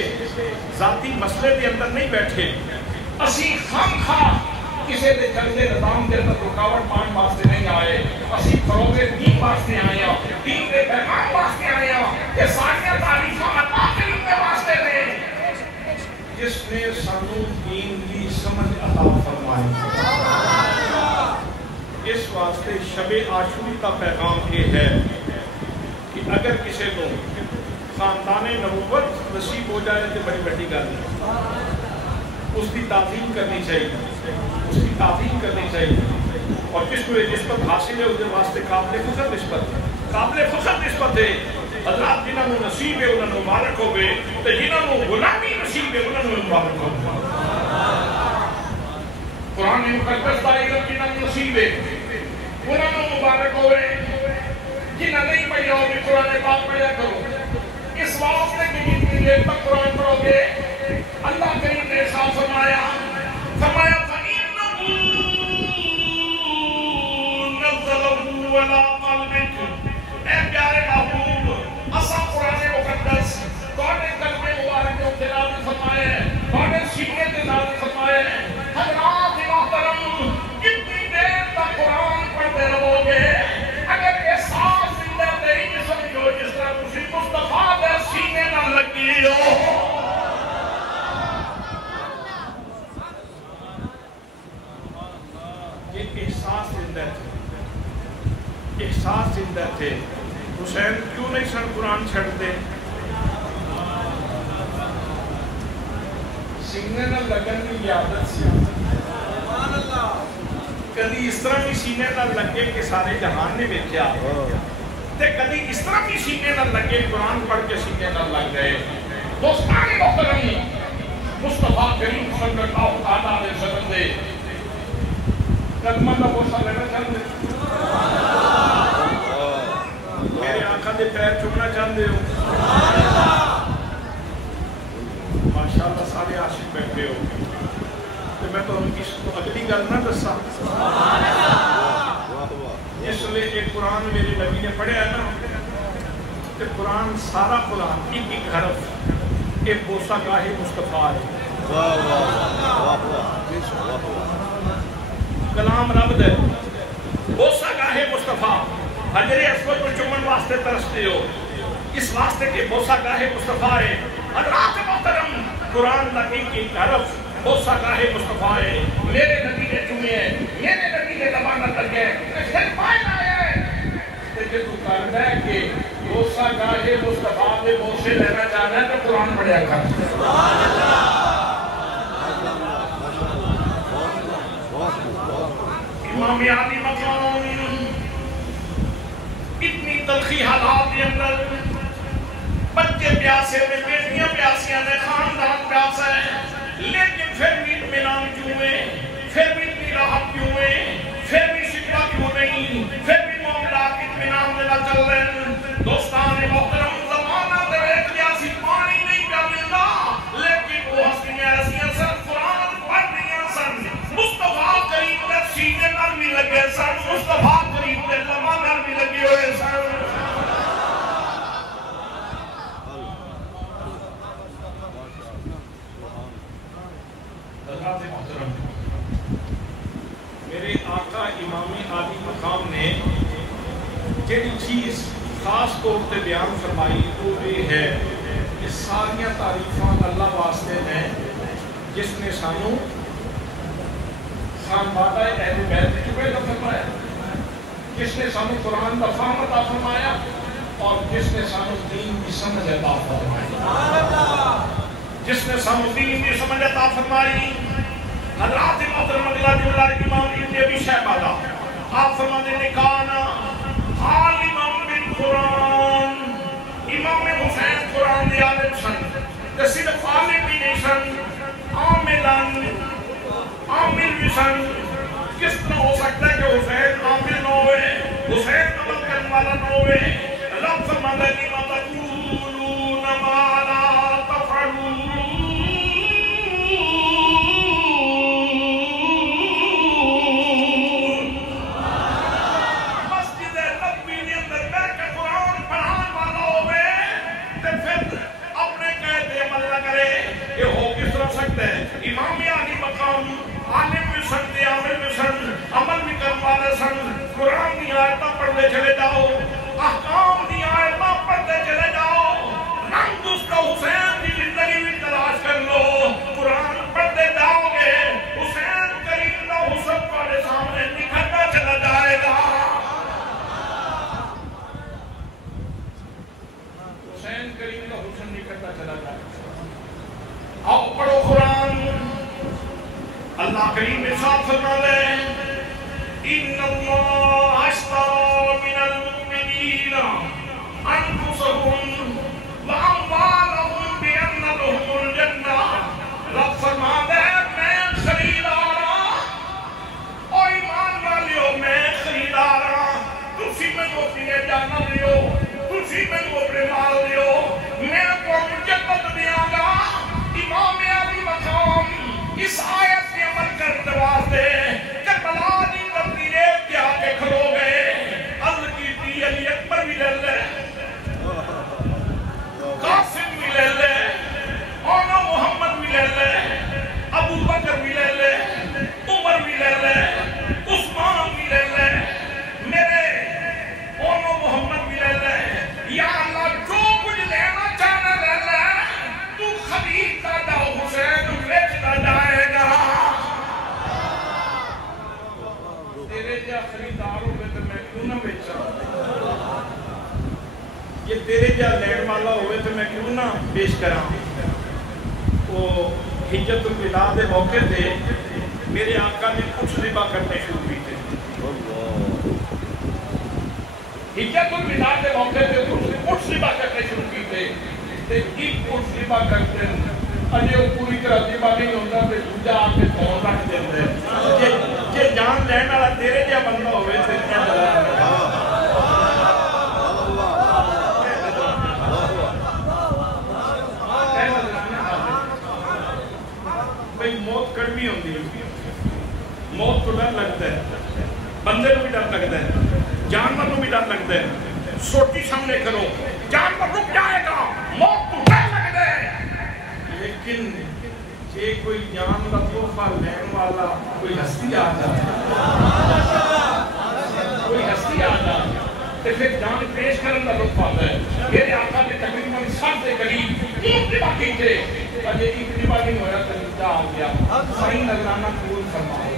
ذاتی مسئلے دے اندر نہیں بیٹھے اسی خام خواہ کسے دے جلدے نظام دے اندر رکاوٹ پان واسطے نہیں آئے اسی فروغ دین واسطے آئے ہیں دین دے پیغام واسطے آئے ہیں کہ ساریاں تعریفاں عطا کریم دے واسطے نے جس نے سانو دین کی سمجھ عطا فرمائی اس واسطے شب عاشوری کا پیغام یہ ہے کہ اگر کسی کو خاندان نبوت نصیب ہو جائے تو بڑی بڑی گل ہے اس کی تعظیم کرنی چاہیے اور جس کو یہ نسبت حاصل ہے اس واسطے قابل فخر نسبت ہے حضرات جنہوں نے نصیب ہے انہوں نے مبارک ہوئے تو جنہوں نے غلامی نصیب ہے انہوں نے مبارک ہوئے قرآن مقدس دائرہ جنہوں نے نصیب ہے انہوں نے مبارک ہوئے جنہوں نہیں پڑھا ہوگی قرآن پاک پڑھا کرو اس واسطے کی جتنی دیر تک قرآن پڑھو گے اللہ کریم نے ارشاد فرمایا فَإِنَّهُ نَزَّلَهُ عَلَىٰ قَلْبِكَ اے پیارے محبوب اسا قرآن مقدس تواڈے کلمے مبارک کو تلاوت فرمائے تواڈے سینے تے نازل فرمائے حضرات محترم کتنی دیر تک قرآن پڑھتے رہو گے اگر احساس زندہ نہیں سمجھو جس طرح تسی مصطفیٰ دے سینے نہ لگی ہو یہ احساس زندہ تھے حسین کیوں نہیں سن قرآن چھڑتے سینے نہ لگن کی عادت سی کدی اس طرح بھی سینے نہ لگے کہ سارے جہان نے دیکھا تے کدی اس طرح بھی سینے نہ لگے قرآن پڑھ کے سینے نہ لگ گئے دوستان محترم مصطفیٰ کریم صلی اللہ علیہ وسلم دے کلمہ کا بوسہ لینا چاہتے میرے آقا دے پیر چکنا چاہتے ہو ماشاءاللہ سارے عاشق بیٹھے ہو تو میں تو ان کی اگلی گل نہ دسا اس لئے ایک قرآن میرے نبی نے پڑھے ہے نا کہ قرآن سارا قرآن ایک حرف ایک بوسہ گاہ مصطفیٰ ہے کلام رب دے بوسہ گاہ مصطفیٰ حجر اسود کو چمن واسطے ترستے ہو اس واسطے کے بوسہ گاہ مصطفیٰ ہے حضرات محترم قرآن کا ایک حرف بوسہ گاہ مصطفیٰ ہے میرے نبی نے چمے ہیں میرے نبی نے زبانہ کر گئے پھر فائدہ ہے کہ تو کرنا ہے کہ بوسہ گاہ مصطفیٰ کے بوسے لینا چاہنا ہے تو قرآن پڑھیا کر سبحان اللہ امام عالی مقام اتنی تلخی حالات کے اندر بچے پیاسے میں بیٹیاں پیاسیاں نے خاندان پیاسا ہے لیکن پھر بھی اطمینان کیوں ہے پھر بھی اتنی راحت کیوں ہے پھر بھی شکوہ کیوں نہیں پھر بھی معاملات اطمینان میں نہ چل رہے ہیں دوستان محترم زمانہ دے ایک جیسی پانی نہیں کر ملتا لیکن وہ ہستیاں رسیاں سن قرآن پڑھ دیا سن مصطفیٰ کریم دے سینے نر بھی لگے سن مصطفیٰ کریم دے لمحہ نر بھی لگے ہوئے سن میرے آقا امام عالی مقام نے جنہی چیز خاص طور پہ بیان فرمائی وہ یہ ہے کہ ساریاں تعریفاں اللہ واسطے ہیں جس نے سانو خانوادہ اہل بیت چکے کا فرمایا جس نے سانو قرآن کا فہم عطا فرمایا اور جس نے سانو دین کی سمجھ عطا فرمائی جس نے سانو دین کی سمجھ عطا فرمائی حضرات محترم اگلا جملہ امام ابن ابی شیبہ دا آپ فرماتے ہیں کانا عالما بالقرآن امام حسین قرآن دی عالم سن صرف عالم بھی نہیں سن عامل بھی سن کس طرح ہو سکتا ہے کہ حسین عامل نہ ہوئے حسین عمل کرنے والا نہ ہوئے رب فرماتا ہے لما تقولون ما لا تفعلون امام عالی مقام عالم بھی سن عامل بھی سن عمل بھی کرنے والے سن قرآن کی آیتاں پڑھتے چلے جاؤ احکام کی آیتاں پڑھتے ان اللہ اشتری من المؤمنین انفسهم واموالهم بان لهم الجنہ. رب فرماتا ہے میں خریدار ہوں، او ایمان والیو میں خریدار ہوں. تسی مینوں اپنی جان دیو، تسی مینوں اپنے مال دیو، میں تمہیں جنت دیاں گا. امام علی مقام اس آیت کے عمل کرنے واسطے کربلا دی تبدیلے کے آگے کھلو گئے. عرض کی علی اکبر بھی لے لے، قاسم بھی لے لے، اونا محمد بھی لے لے، ابو بکر بھی لے لے، عمر بھی لے لے، عثمان بھی لے لے، میرے اونا محمد بھی لے لے. یا اللہ جو کچھ لینا چاہنا لے لے، تو خریدتا جاؤ حسین بیچتا جائے گا. تیرے جا خریدار ہوئے تو میں کیوں نہ بیچا، یہ تیرے جا لین والا ہوئے تو میں کیوں نہ پیش کراں. وہ حجت الوداع دے موقع تھے میرے آقا نے کچھ ذبح کرنے شروع کی تھے. حجت الوداع دے موقع تھے کچھ ذبح کرنے شروع کی تھے. ایک کچھ ذبح کرتے ہیں اجے وہ پوری طرح ذبح نہیں ہوتا تے دوجا آ کے فون رکھ دیندے. جے جان لین والا تیرے جا بندہ ہوئے تے کیا موت کڑوی ہوندی ہے، موت کو ڈر لگتا ہے، بندے کو بھی ڈر لگتا ہے، جانور کو بھی ڈر لگتا ہے. سوچی سامنے کرو جانور رک جائے گا، موت کو ڈر لگتا ہے. لیکن جے کوئی جان کا تحفہ لین والا کوئی ہستی آ جائے، کوئی ہستی آ جائے تو پھر جان پیش کرنے کا لطف آتا ہے. میرے آقا نے تقریباً 7 سے قریب ایک ذبح کی تھے. اجے ایک ذبح نہیں ہوا تو نیچا آ گیا. صحیح نذرانہ قبول فرماؤ،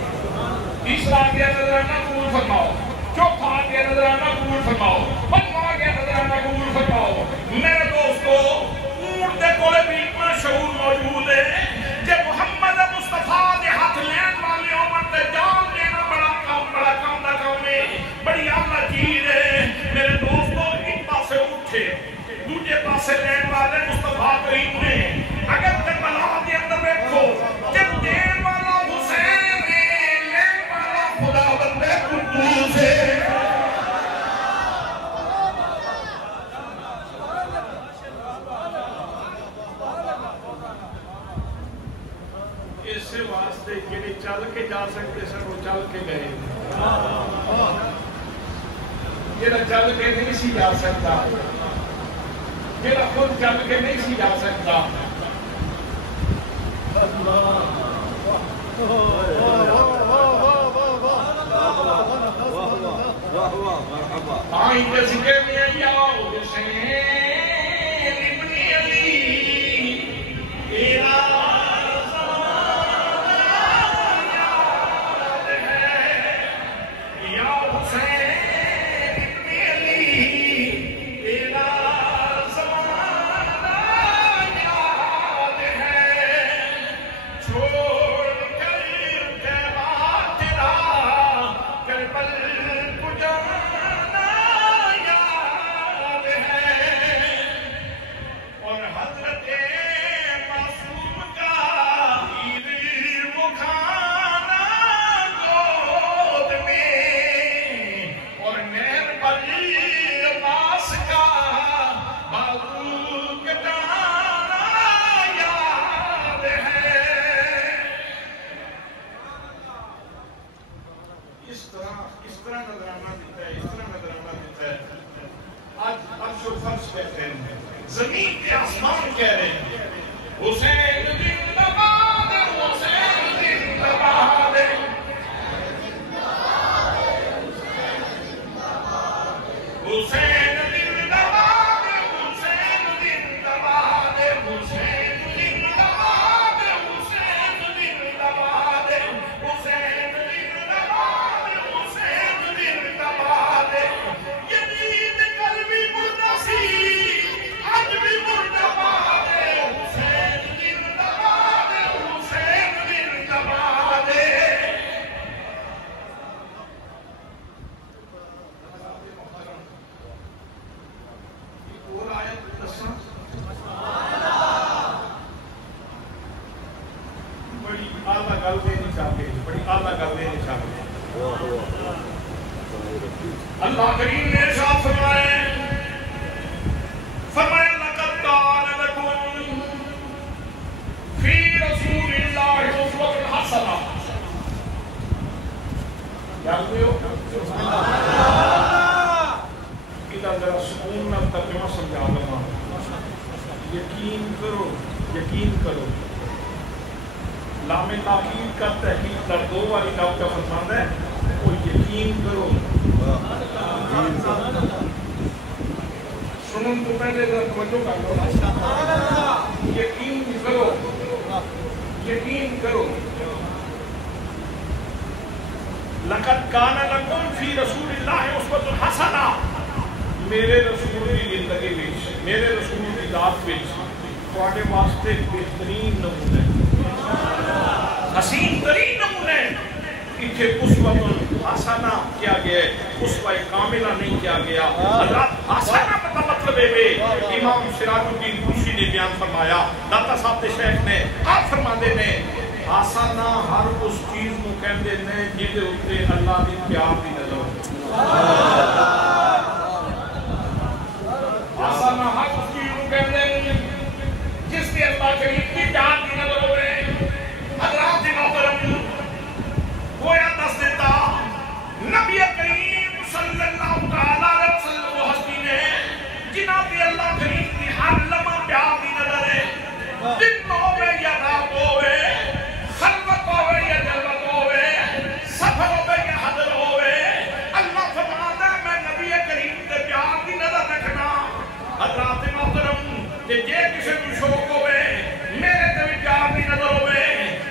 تیسرا آ گیا نذرانہ قبول فرماؤ، چوتھا آ گیا نذرانہ قبول فرماؤ، پنجواں آ گیا نذرانہ قبول فرماؤ. میرے دوستو اونٹ دے کولے بھی اتنا شعور موجود ہے کہ محمد مصطفیٰ دے ہاتھ لین والے عمر تے جان لینا بڑا کام دا کام ہے، بڑی اعلیٰ چیز ہے. میرے دوستو ایک پاسے اٹھے دوجے پاسے لین والے مصطفیٰ کریم نے. اگر کربلا دے اندر دیکھو جب دین والا حسین ہے، لین والا خدا بندے قدوس ہے. اس واسطے جنہیں چل کے جا سکتے سن وہ چل کے گئے، جنہیں چل کے نہیں سی جا سکتا، جنہیں خود چل کے نہیں سی جا سکتا. آئیں دے ذکر میں یا حسین ابن علی تیرا زمین کے آسمان کہہ رہے ہیں حسین زندہ باد، حسین زندہ باد، حسین زندہ باد، حسین زندہ باد، حسین زندہ باد، حسین زندہ باد، حسین زندہ باد، حسین زندہ باد. یزید کل بھی مردہ سی، آج بھی مردہ باد، حسین زندہ باد. اللہ کریم نے ارشاد فرمایا لقد کان لکم فی رسول اللہ اسوۃ حسنہ. یاد ہوئے ہو ادھر ذرا سکون نہ ترجمہ سمجھا دوں. یقین کرو، یقین کرو. لام تاکید کا تحقیق در دو والی کتاب کا فرمان ہے وہ یقین کرو. سنن تو پہلے ذرا توجہ کر لو. یقین کرو، یقین کرو. لقد کان لکم فی رسول اللہ اسوۃ حسنہ. میرے رسول کی زندگی وچ، میرے رسول کی ذات وچ تواڈے واسطے بہترین نمونے، حسین ترین نمونے. اتنے اسوۃ حسنہ کیا گیا ہے، اسوہ کاملہ نہیں کیا گیا. حضرات حسنہ کا مطلب ہے امام سراج الدین طوسی نے بیان فرمایا، داتا صاحب دے شیخ نے آپ فرماندے نے حسنہ ہر اس چیز کو کہندے نے جہدے اوتے اللہ دی پیار دی نظر ہو. حسنہ ہر اس چیز کو کہندے نے جس کے اللہ کریم کی پیار دی نظر ہو. حضرات محترم گویا دس دیتا نبی کریم صلی اللہ علیہ وسلم وہ ہستی نے جنہاں پہ اللہ کریم کی ہر لمحہ پیار دی نظر ہے. دن ہوئے یا رات ہوئے، خلوت ہوئے یا جلوت ہوئے، سفر ہوئے یا حضر ہوئے، اللہ فرماتا ہے میں نبی کریم کے پیار دی نظر رکھنا. حضرات محترم کہ جے کسی کو شوق ہوئے میرے نبی پیار دی نظر ہوئے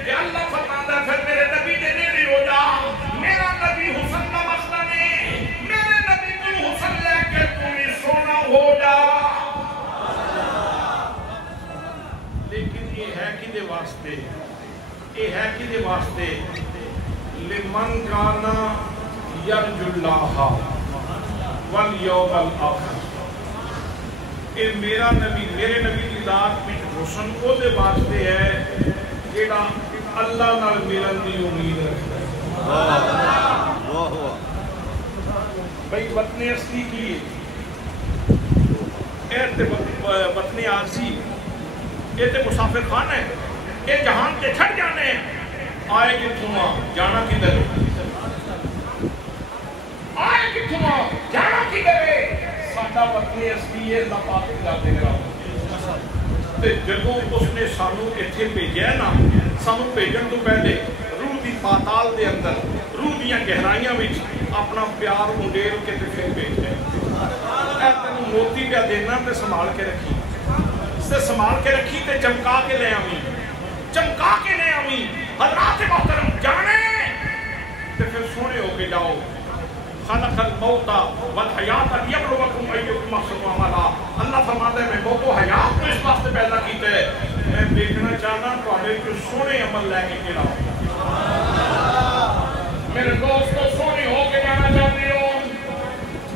کہ اللہ فرماتا ہے پھر میرے نبی دے نیڑے ہو جا. میرا نبی حسن کا مسئلہ نہیں، میرے نبی کو حسن لے کے تو بھی سونا ہو جا. لیکن یہ ہے کدے واسطے، یہ ہے کدے واسطے؟ لمن کانا یرجو اللہ والیوم الآخر. کہ میرا نبی، میرے نبی کی ذات میں حسن او دے واسطے ہے جیڑا اللہ نال ملن دی امید رکھتا ہے. بھئی وطن اصلی کی اے وطن عارضی، یہ تے مسافر خان ہے، یہ جہان تے چھڑ جانے. آئے کتھوں جانا کدھر، آئے کتھوں جانا کدھر. ساڈا وطن اصلی ہے اللہ پاک کی ذات گراں. تے جدوں اس نے سانو ایتھے بھیجیا نا، سانو بھیجن تو پہلے روح دی پاتال دے اندر، روح دیاں گہرائیاں وچ اپنا پیار انڈیل کے تے پھر بھیجیا. اے تینوں موتی پیا دینا تے سنبھال کے رکھی، تے سنبھال کے رکھی تے چمکا کے لے آویں، چمکا کے لے آویں. حضرات محترم جانے تے پھر سونے ہو کے جاؤ. خلق الموت والحیات لیبلوکم ایکم احسن عملا. اللہ فرماتا ہے میں موت و حیات کو اس واسطے پیدا کیتے ہیں میں دیکھنا چاہنا تواڈے جو سونے عمل لے کے کیڑا میرے دوست کو سونے ہو کے جانا چاہتے ہو.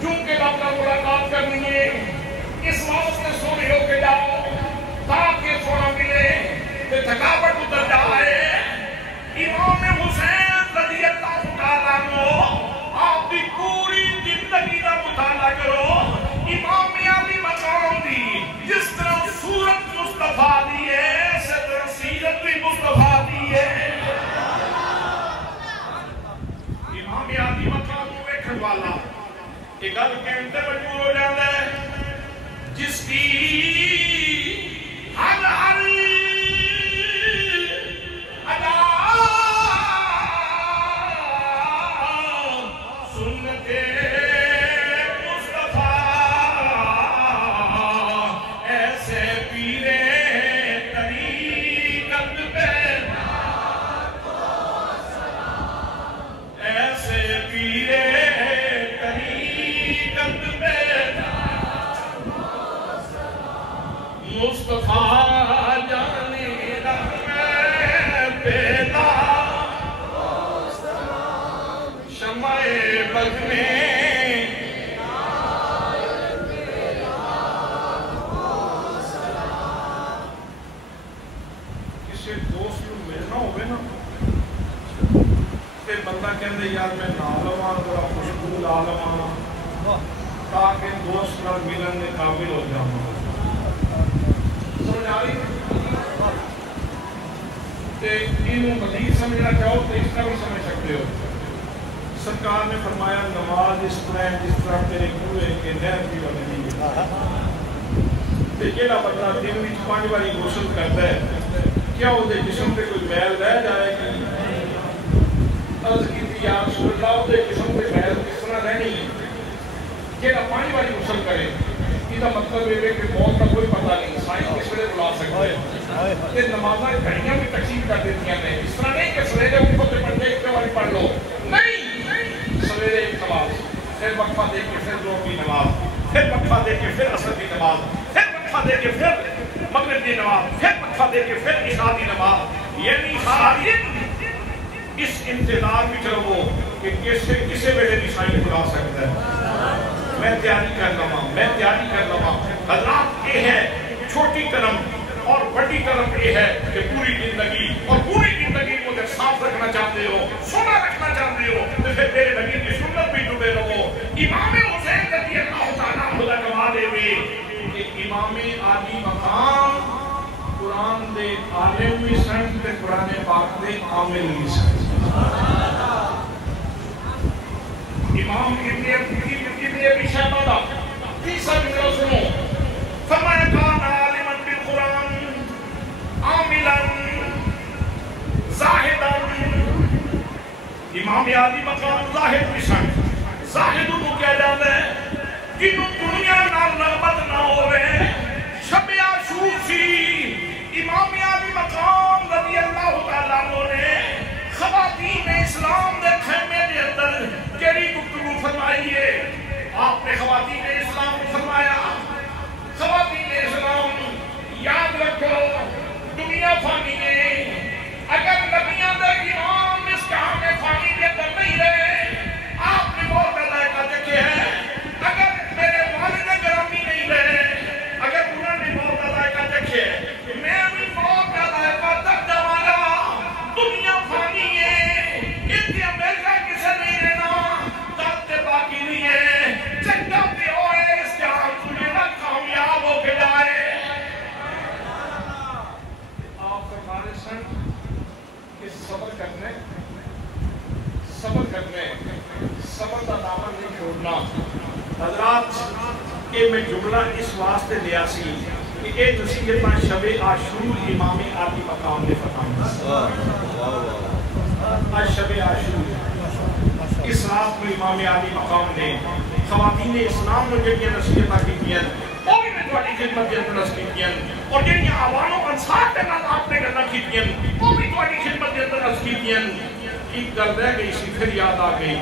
چونکہ آپ کا ملاقات کرنی ہے اس واسطے سونے ہو کے جاؤ تاکہ سونا ملے کہ تھکاوٹ اتر جائے. امام حسین رضی اللہ تعالیٰ عنہ آپ کی پوری زندگی کا مطالعہ کرو. امام علی مقام دی جس طرح صورت مصطفیٰ دی ہے اس طرح سیرت بھی مصطفیٰ دی ہے. امام علی مقام کو دیکھنے والا ایک گل کہتے مجبور ہو جاتا ہے جس کی ہر ہر ادا سنتے مصطفیٰ ایسے پیرے طریقت پہ ایسے پیرے طریقت پہ مصطفیٰ جانے رحمت پیدا شمع بد میں کسی دوست کو ملنا ہوگا نا تے بندہ کہندے یار میں نہ لواں ذرا خوشبو لا لواں تاکہ دوست نال ملن کے قابل ہو جاؤں. سمجھ آ رہی ہے؟ انہوں مزید سمجھنا چاہو تو اس طرح بھی سمجھ سکتے ہو. سرکار نے فرمایا نماز اس طرح جس طرح تیرے کوئے کے نہر کی بنی ہے. جہاں بندہ دن میں 5 بار غسل کرتا ہے کیا وہ جسم پہ کوئی میل رہ جائے گی؟ عرض کی تھی یا رسول اللہ وہ جسم پہ میل کس طرح رہنی ہے؟ جہاں 5 بار غسل کرے یہ مطلب یہ ہے کہ موت کا کوئی پتہ نہیں. سائنس کس وجہ بلا سکتے ہیں. نمازاں گھڑیاں بھی تقسیم کر دیتی ہیں. اس طرح نہیں کہ سویرے اٹھو تو پڑھنے ایک بار پڑھ لو. نہیں، سویرے ایک نماز، پھر وقفہ دے کے پھر ظہر کی نماز، پھر وقفہ دے کے پھر عصر کی نماز، پھر وقفہ دے کے پھر مغرب کی نماز، پھر وقفہ دے کے پھر عشاء کی نماز. یعنی سارا دن اس انتظار میں چلو کہ کسے ویلے بھی سائن بلا سکتا ہے. میں تیاری کر لوا، میں تیاری کر لوا. حضرات یہ ہے چھوٹی قلم اور بڑی قلم یہ ہے کہ پوری زندگی اور پوری زندگی کو جب صاف رکھنا چاہتے ہو، سونا رکھنا چاہتے ہو تو پھر میرے نبی کی سنت بھی ڈبے رہو. امام حسین رضی اللہ تعالیٰ عنہ کا کمال ہے کہ امام عالی مقام قرآن دے عالم بھی سن تے قرآن پاک دے عامل بھی سن. امام ابن ابی شیبہ دا تیسرا جملہ سنو. فرمایا کان عالما بالقرآن عاملا زاہدا. امام عالی مقام زاہد بھی سن. زاہد کو کیا جاتا ہے جنہوں دنیا نال رغبت نہ ہوئے. شب عاشور سی امام عالی مقام رضی اللہ تعالیٰ عنہ نے خواتین اسلام دے خیمے دے اندر کیڑی گفتگو فرمائی ہے. آپ نے خواتین اسلام کو فرمایا خواتین اسلام یاد رکھو دنیا فانی ہے. اگر نبیوں دے امام اس کام میں فانی کے اندر نہیں رہے آپ نے بہت اللہ کا دیکھے ہیں. اگر میرے والد گرامی نہیں رہے اگر انہوں نے بہت اللہ کا دیکھے میں بھی بہت اللہ کا تک جوانا. دنیا فانی ہے اتنی ہمیشہ کسے نہیں رہنا کرتے باقی نہیں ہے. چنگا پہ ہوئے اس جہاں تمہیں نہ کامیاب ہو کے جائے. آپ فرمانے سن کہ صبر کرنے صبر کا دامن نہیں چھوڑنا. حضرات یہ میں جملہ اس واسطے لیا سی کہ یہ نصیحتاں شب عاشور امام عالی مقام نے فرمائی. آج شب عاشور اس رات میں امام عالی مقام نے خواتین اسلام نے جنہی نصیحتاں کی ہیں وہ بھی میں تھوڑی خدمت کے اندر کی ہیں اور جنہی آوان و انصار کے نام آپ نے کرنا کی ہیں وہ بھی تھوڑی خدمت کے اندر کی ہیں. ایک گل رہ گئی سی پھر یاد آ گئی.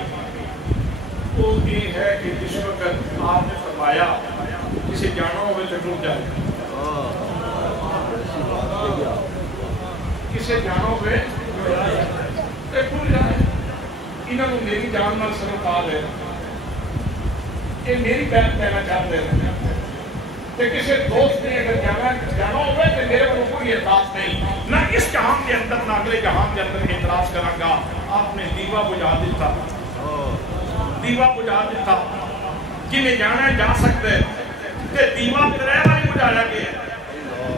وہ یہ ہے کہ جس وقت آپ نے فرمایا کسی جانا ہوئے تو ڈوب جائے کسے جانا ہوئے تو ڈوب جائے. انہوں نے میری جان نال سروکار ہے یہ میری بیعت لینا چاہتے ہیں کہ کسی دوست نے اگر جانا ہوئے تو میرے کو کوئی احساس نہیں نہ اس جہان کے اندر نہ اگلے جہان کے اندر اعتراض کروں گا. آپ نے دیوا بجھا دیتا جنہیں جانا ہے جا سکتے تے دیوا ترے والی بجھایا گیا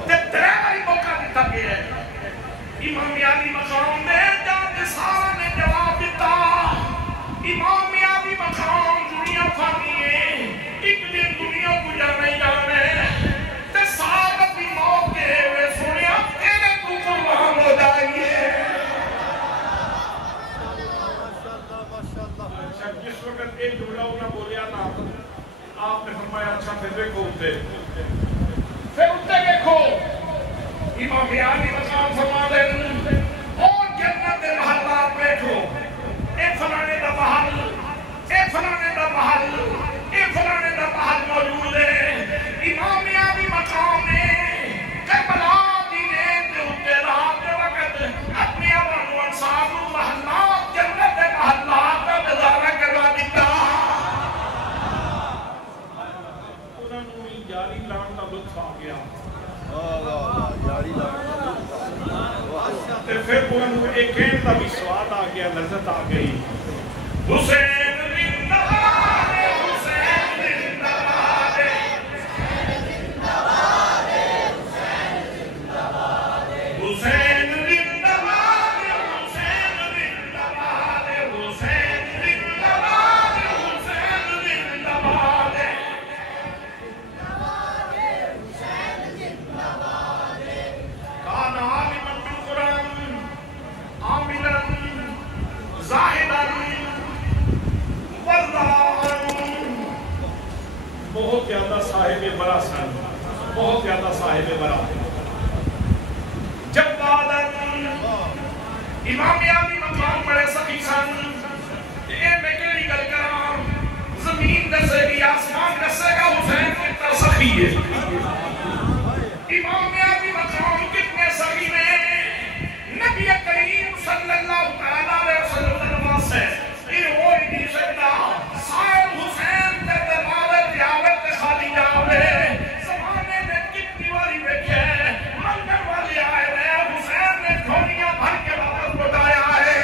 تے ترے والی موقع دیتا گیا ہے. امام عالی مقام نے جان سارا نے جواب دیتا. امام عالی مقام دنیا فانی ہے ایک دن دنیا کو جانا ہی جانا ہے تے سارا بھی موقع ہوئے سنیا تیرے تو قربان ہو جائیے. جس وقت ایک جملہ انہوں بولیا نا آپ نے فرمایا اچھا پھر دیکھو اتنے دیکھو امام عالی مقام فرما دیں اور جنت کے محلات بیٹھو اے فلانے دا محل اے فلانے دا محل اے فلانے دا محل موجود ہے. امام عالی مقام نے کربلا دی دین دے اتے رات دے وقت اپنی آوان و انصار محلات جنت کے محلات کا نظارہ کروا دیتا. انہوں نے جاری لان کا لطف آ گیا پھر انہوں نے ایک کہن کا بھی سواد آ گیا لذت آ گئی. حسین برا سن بہت زیادہ صاحب برا جب امام علی مقام بڑے سخی سن میں کہڑی گل کراں زمین دسے گی آسمان دسے گا حسین کتنا سخی ہے امام علی مقام کتنے سخی میں نبی کریم صلی اللہ علیہ وسلم سے یہ ہو ہی نہیں سکتا صاحب حسین کے دربارے دیابت خالی جاوے زمانے میں کتنی والی بیٹھے منگل والی آئے رہے حسین نے دھونیاں بھر کے واپس بتایا ہے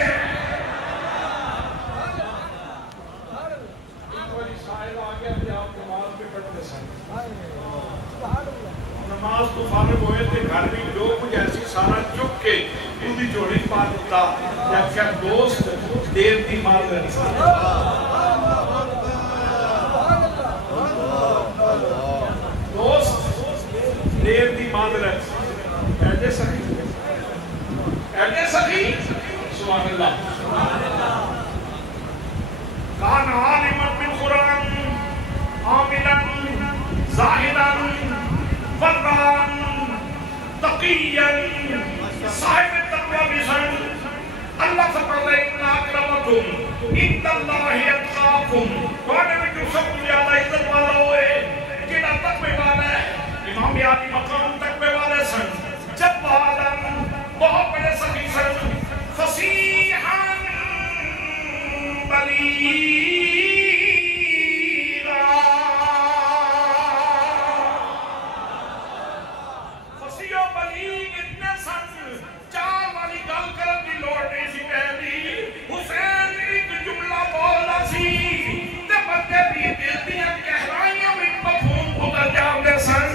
نماز تو فارغ ہوئے تھے گھر بھی جو کچھ ایسی سارا چک کے پوری جوڑی پا دیتا یا کیا دوست دیر دی مال رہی دوست دیر دی مال رہی ایڈے سخی سبحان اللہ کان عالما بالقرآن عاملا زاہدا فران تقیا صاحب تقوی بسن اللہ سے پڑھ رہے ان اکرمکم عند اللہ اتقاکم توانے میں جو سب زیادہ عزت والا ہوئے کیڑا تقوی والا ہے امام علی مقام تقوی والے سن جب والا بہت بڑے سخی سن فصیحا بلیغا فصیح و بلیغ اتنے سن چار والی گل کرن دی لوڑ نہیں سی پہلی حسین ایک جملہ بولنا سی تے بندے بھی دل دیاں گہرائیاں میں مفہوم اتر جاندے سن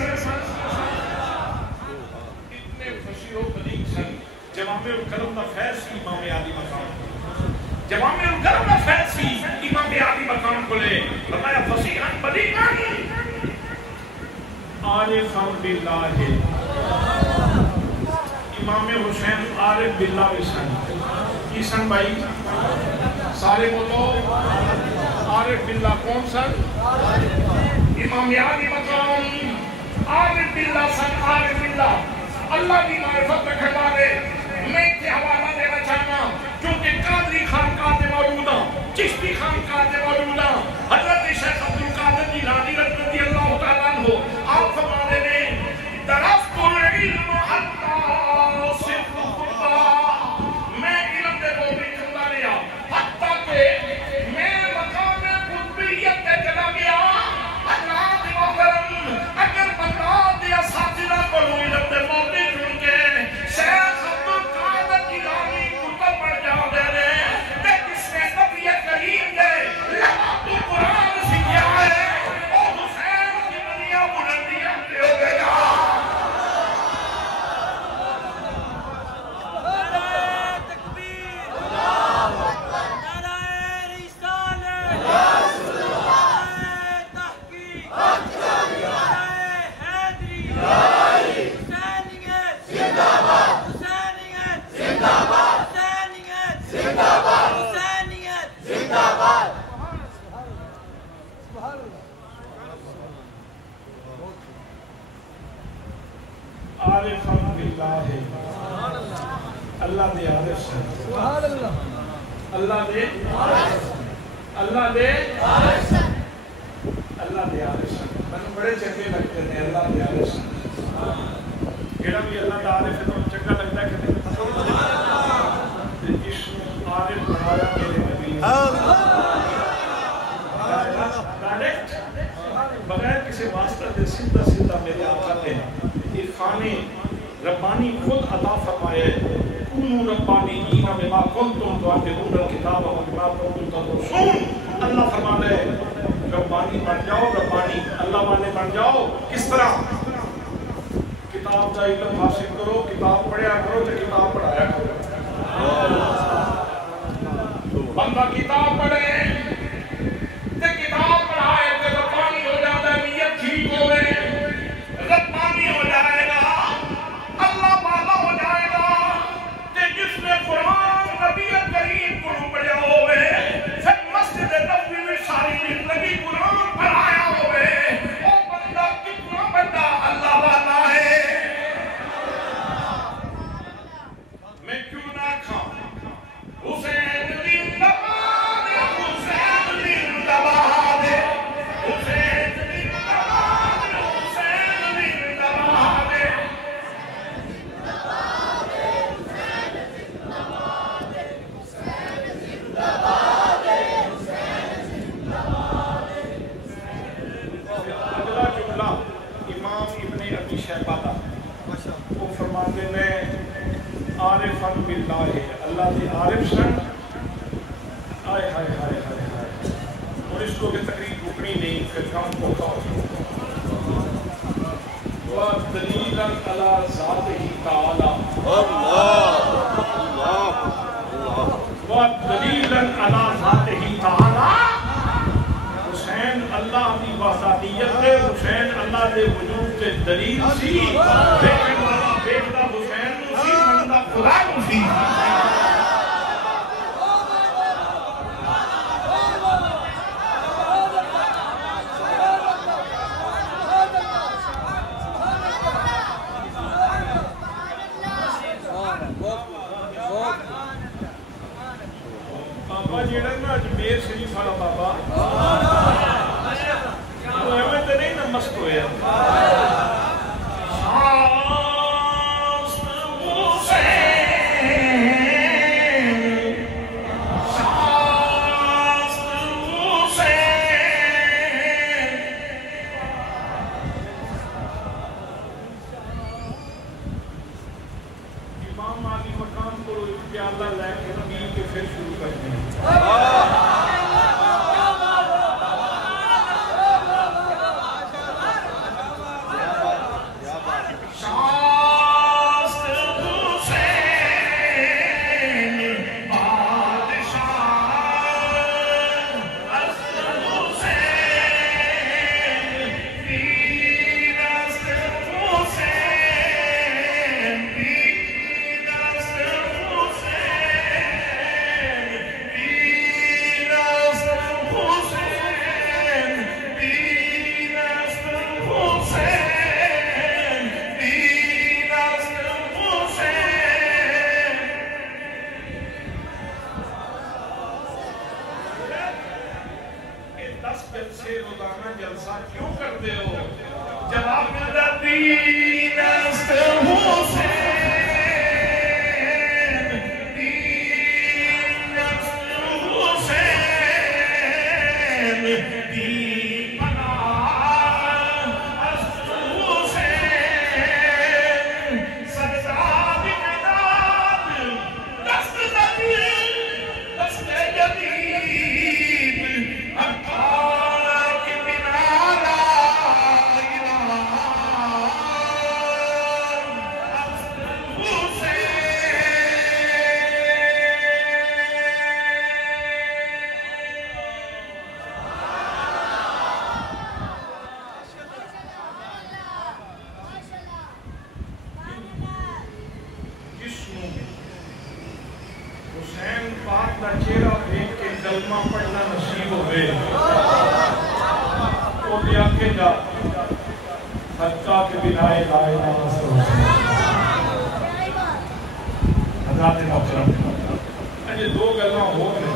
اتنے فصیح و بلیغ سن جوامع الکلم دا فیض سی امام علی مقام جوامع الکلم دا فیض سی امام علی مقام کو لے فرمایا فصیحاً بلیغاً عارفاً باللہ امام حسین عارف باللہ وسن کی سن بھائی سارے بولو عارف باللہ کون سن امام علی مقام عارف باللہ سن عارف باللہ اللہ کی معرفت رکھنے والے میں اتنے حوالہ دینا چاہنا کیونکہ قادری خانقاہ دے موجودہ چشتی خانقاہ دے موجودہ حضرت شیخ عبدالقادر جیلانی رضی اللہ تعالیٰ عنہ آپ فرمانے نے درست العلم حتی صرف خدا میں علم دے بولنے چلا لیا حتیٰ کہ میں مقام قطبیت دے چلا گیا حضرات محترم اگر بندات یا ساتھینا کروں علم دے بولنے چن کے شیخ عبدالقادر جیلانی کتب پڑھ جاؤ دے رہے تے کس نے نبی کریم دے لحاظ قرآن سکھیا ہے اور حسین کی بنیاں بلندیاں کے ہو گیا عارفاً باللہ اللہ دے عارف سن اللہ دے اللہ دے عارف سن میں بڑے چنگے لگتے ہیں اللہ دے عارف سن جڑا بھی اللہ دا عارف ہے تو چنگا لگتا ہے کہ نہیں اس عارف بنایا میرے نبی ڈائریکٹ بغیر کسی واسطہ دے سیدھا سیدھا میرے آقا نے عرفان ربانی خود عطا فرمائے کونوا ربانیین بما کنتم تؤمنون الکتاب وبما کنتم تدرسون اللہ فرماتا ہے ربانی بن جاؤ ربانی اللہ والے بن جاؤ کس طرح کتاب کا علم حاصل کرو کتاب پڑھیا کرو تو کتاب پڑھایا کرو بندہ کتاب پڑھے تے کتاب پڑھائے تے ربانی ہو جاتا ہے نیت ٹھیک ہوئے ربانی ہو جائے گا اللہ والا ہو جائے گا تے جس نے قرآن نبی کریم کو پڑھا ہوئے پھر مسجد نبوی میں ساری زندگی قرآن پڑھایا ہوئے وہ بندہ کتنا عارفاً باللہ اللہ دے عارف سن آئے ہائے ہائے ہائے ہائے اور اس کو کہ تقریب رکنی نہیں پھر کام کو کھاؤ وَدَلِيلًا عَلَى ذَاتِهِ تَعَالَى وَدَلِيلًا عَلَى ذَاتِهِ تَعَالَى حسین اللہ کی وحدانیت ہے حسین اللہ دے وجود کے دلیل سی لیکن والا بیٹا حسین نو سی مندا خدا نو سی بابا جیڑا نا اجمیر شریف والا بابا وہ ایویں تے نہیں نا مست ہویا امام عالی مقام کو پیالہ لے کے پی کے پھر شروع کرتے ہیں روزانہ جلسہ کیوں کرتے ہو جواب دین است حسین دین است حسین دین پناہ است حسین سجدہ بمداد دست زمین دست جدید حسین پاک کا چہرہ دیکھ کے کلمہ پڑھنا نصیب ہوئے وہ بھی آنکھیں جا حتیٰ کے بنائے لائے نامست حسین حضرات محترم یہ دو گلہ ہو گئے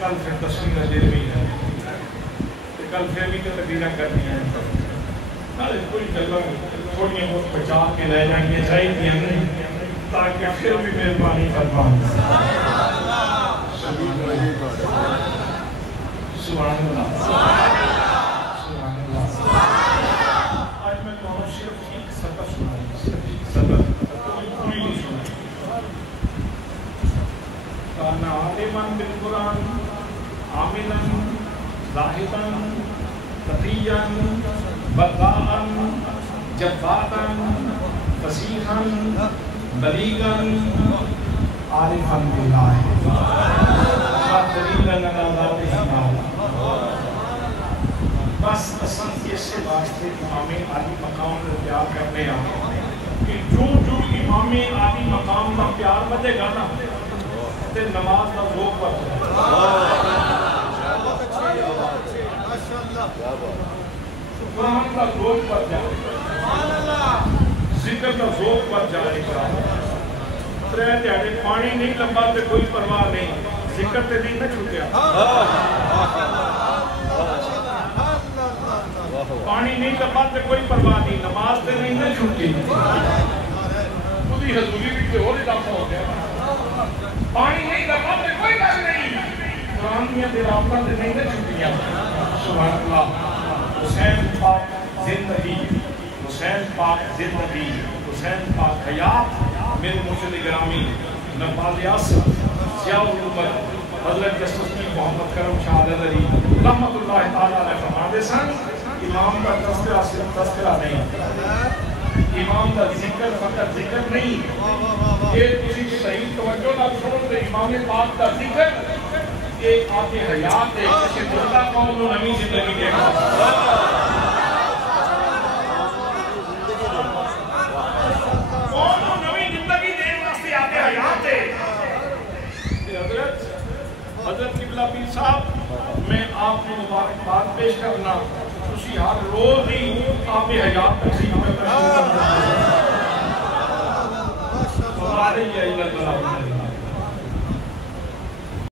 کل پھر تصویر دے رہی ہے کل پھر بھی تو تقریرہ کرنی ہے کوئی گلہ تھوڑی بہت بچا کے لے جائیں گے چاہیے نہیں تاکہ پھر بھی مہربانی فرمان سبحان اللہ سبحان اللہ آج میں کہوں صرف ایک سطر سنائیں صرف ایک سطر کوئی پوری نہیں سنائیں کانا عالمان بالقرآن عاملاً لاحقاً تقیاً برداءً جباداً فصیحاً بلیغاً عارفاً باللہ دلیلاً علی ذاتہ تعالی بس اصل اس سے واسطے امام عالی مقام کو پیار کرنے آئے کہ جو امام عالی مقام کا پیار بدے گا نا تے نماز کا ذوق پر قرآن کا ذوق پر جائے ذکر کا ذوق پر جائے گا ترے دیاڑے پانی نہیں لمبا تے کوئی پرواہ نہیں ذکر تے نہیں نہ چھوٹیا پانی نہیں لمبا تے کوئی پرواہ نہیں نماز تے نہیں نہ چھوٹی خودی حضوری بھی تے اور اضافہ ہو گیا پانی نہیں لمبا تے کوئی گل نہیں قرآن میں تلاوت تے نہیں نہ چھوٹیاں سبحان اللہ حسین پاک زندگی حسین پاک زندگی حسین پاک حیات میرے مرشد گرامی نواز آصف ضیاء الامت حضرت جسٹس کی محمد کرم شاہ علی رحمت اللہ تعالیٰ نے فرماتے سن امام کا تذکرہ صرف تذکرہ نہیں، امام کا ذکر فقط ذکر نہیں، یہ کسی صحیح توجہ نہ چھوڑ دے امام پاک کا ذکر ایک آپ حیات ہے جسے زندہ قوم کو نئی زندگی دے گا، قوم کو نئی زندگی دے واسطے آپ حیات ہے۔ حضرت قبلہ پیر صاحب میں آپ کو مبارکباد پیش کرنا اسی ہر روز ہی آپ حیات تقسیم میں تشریف فرما۔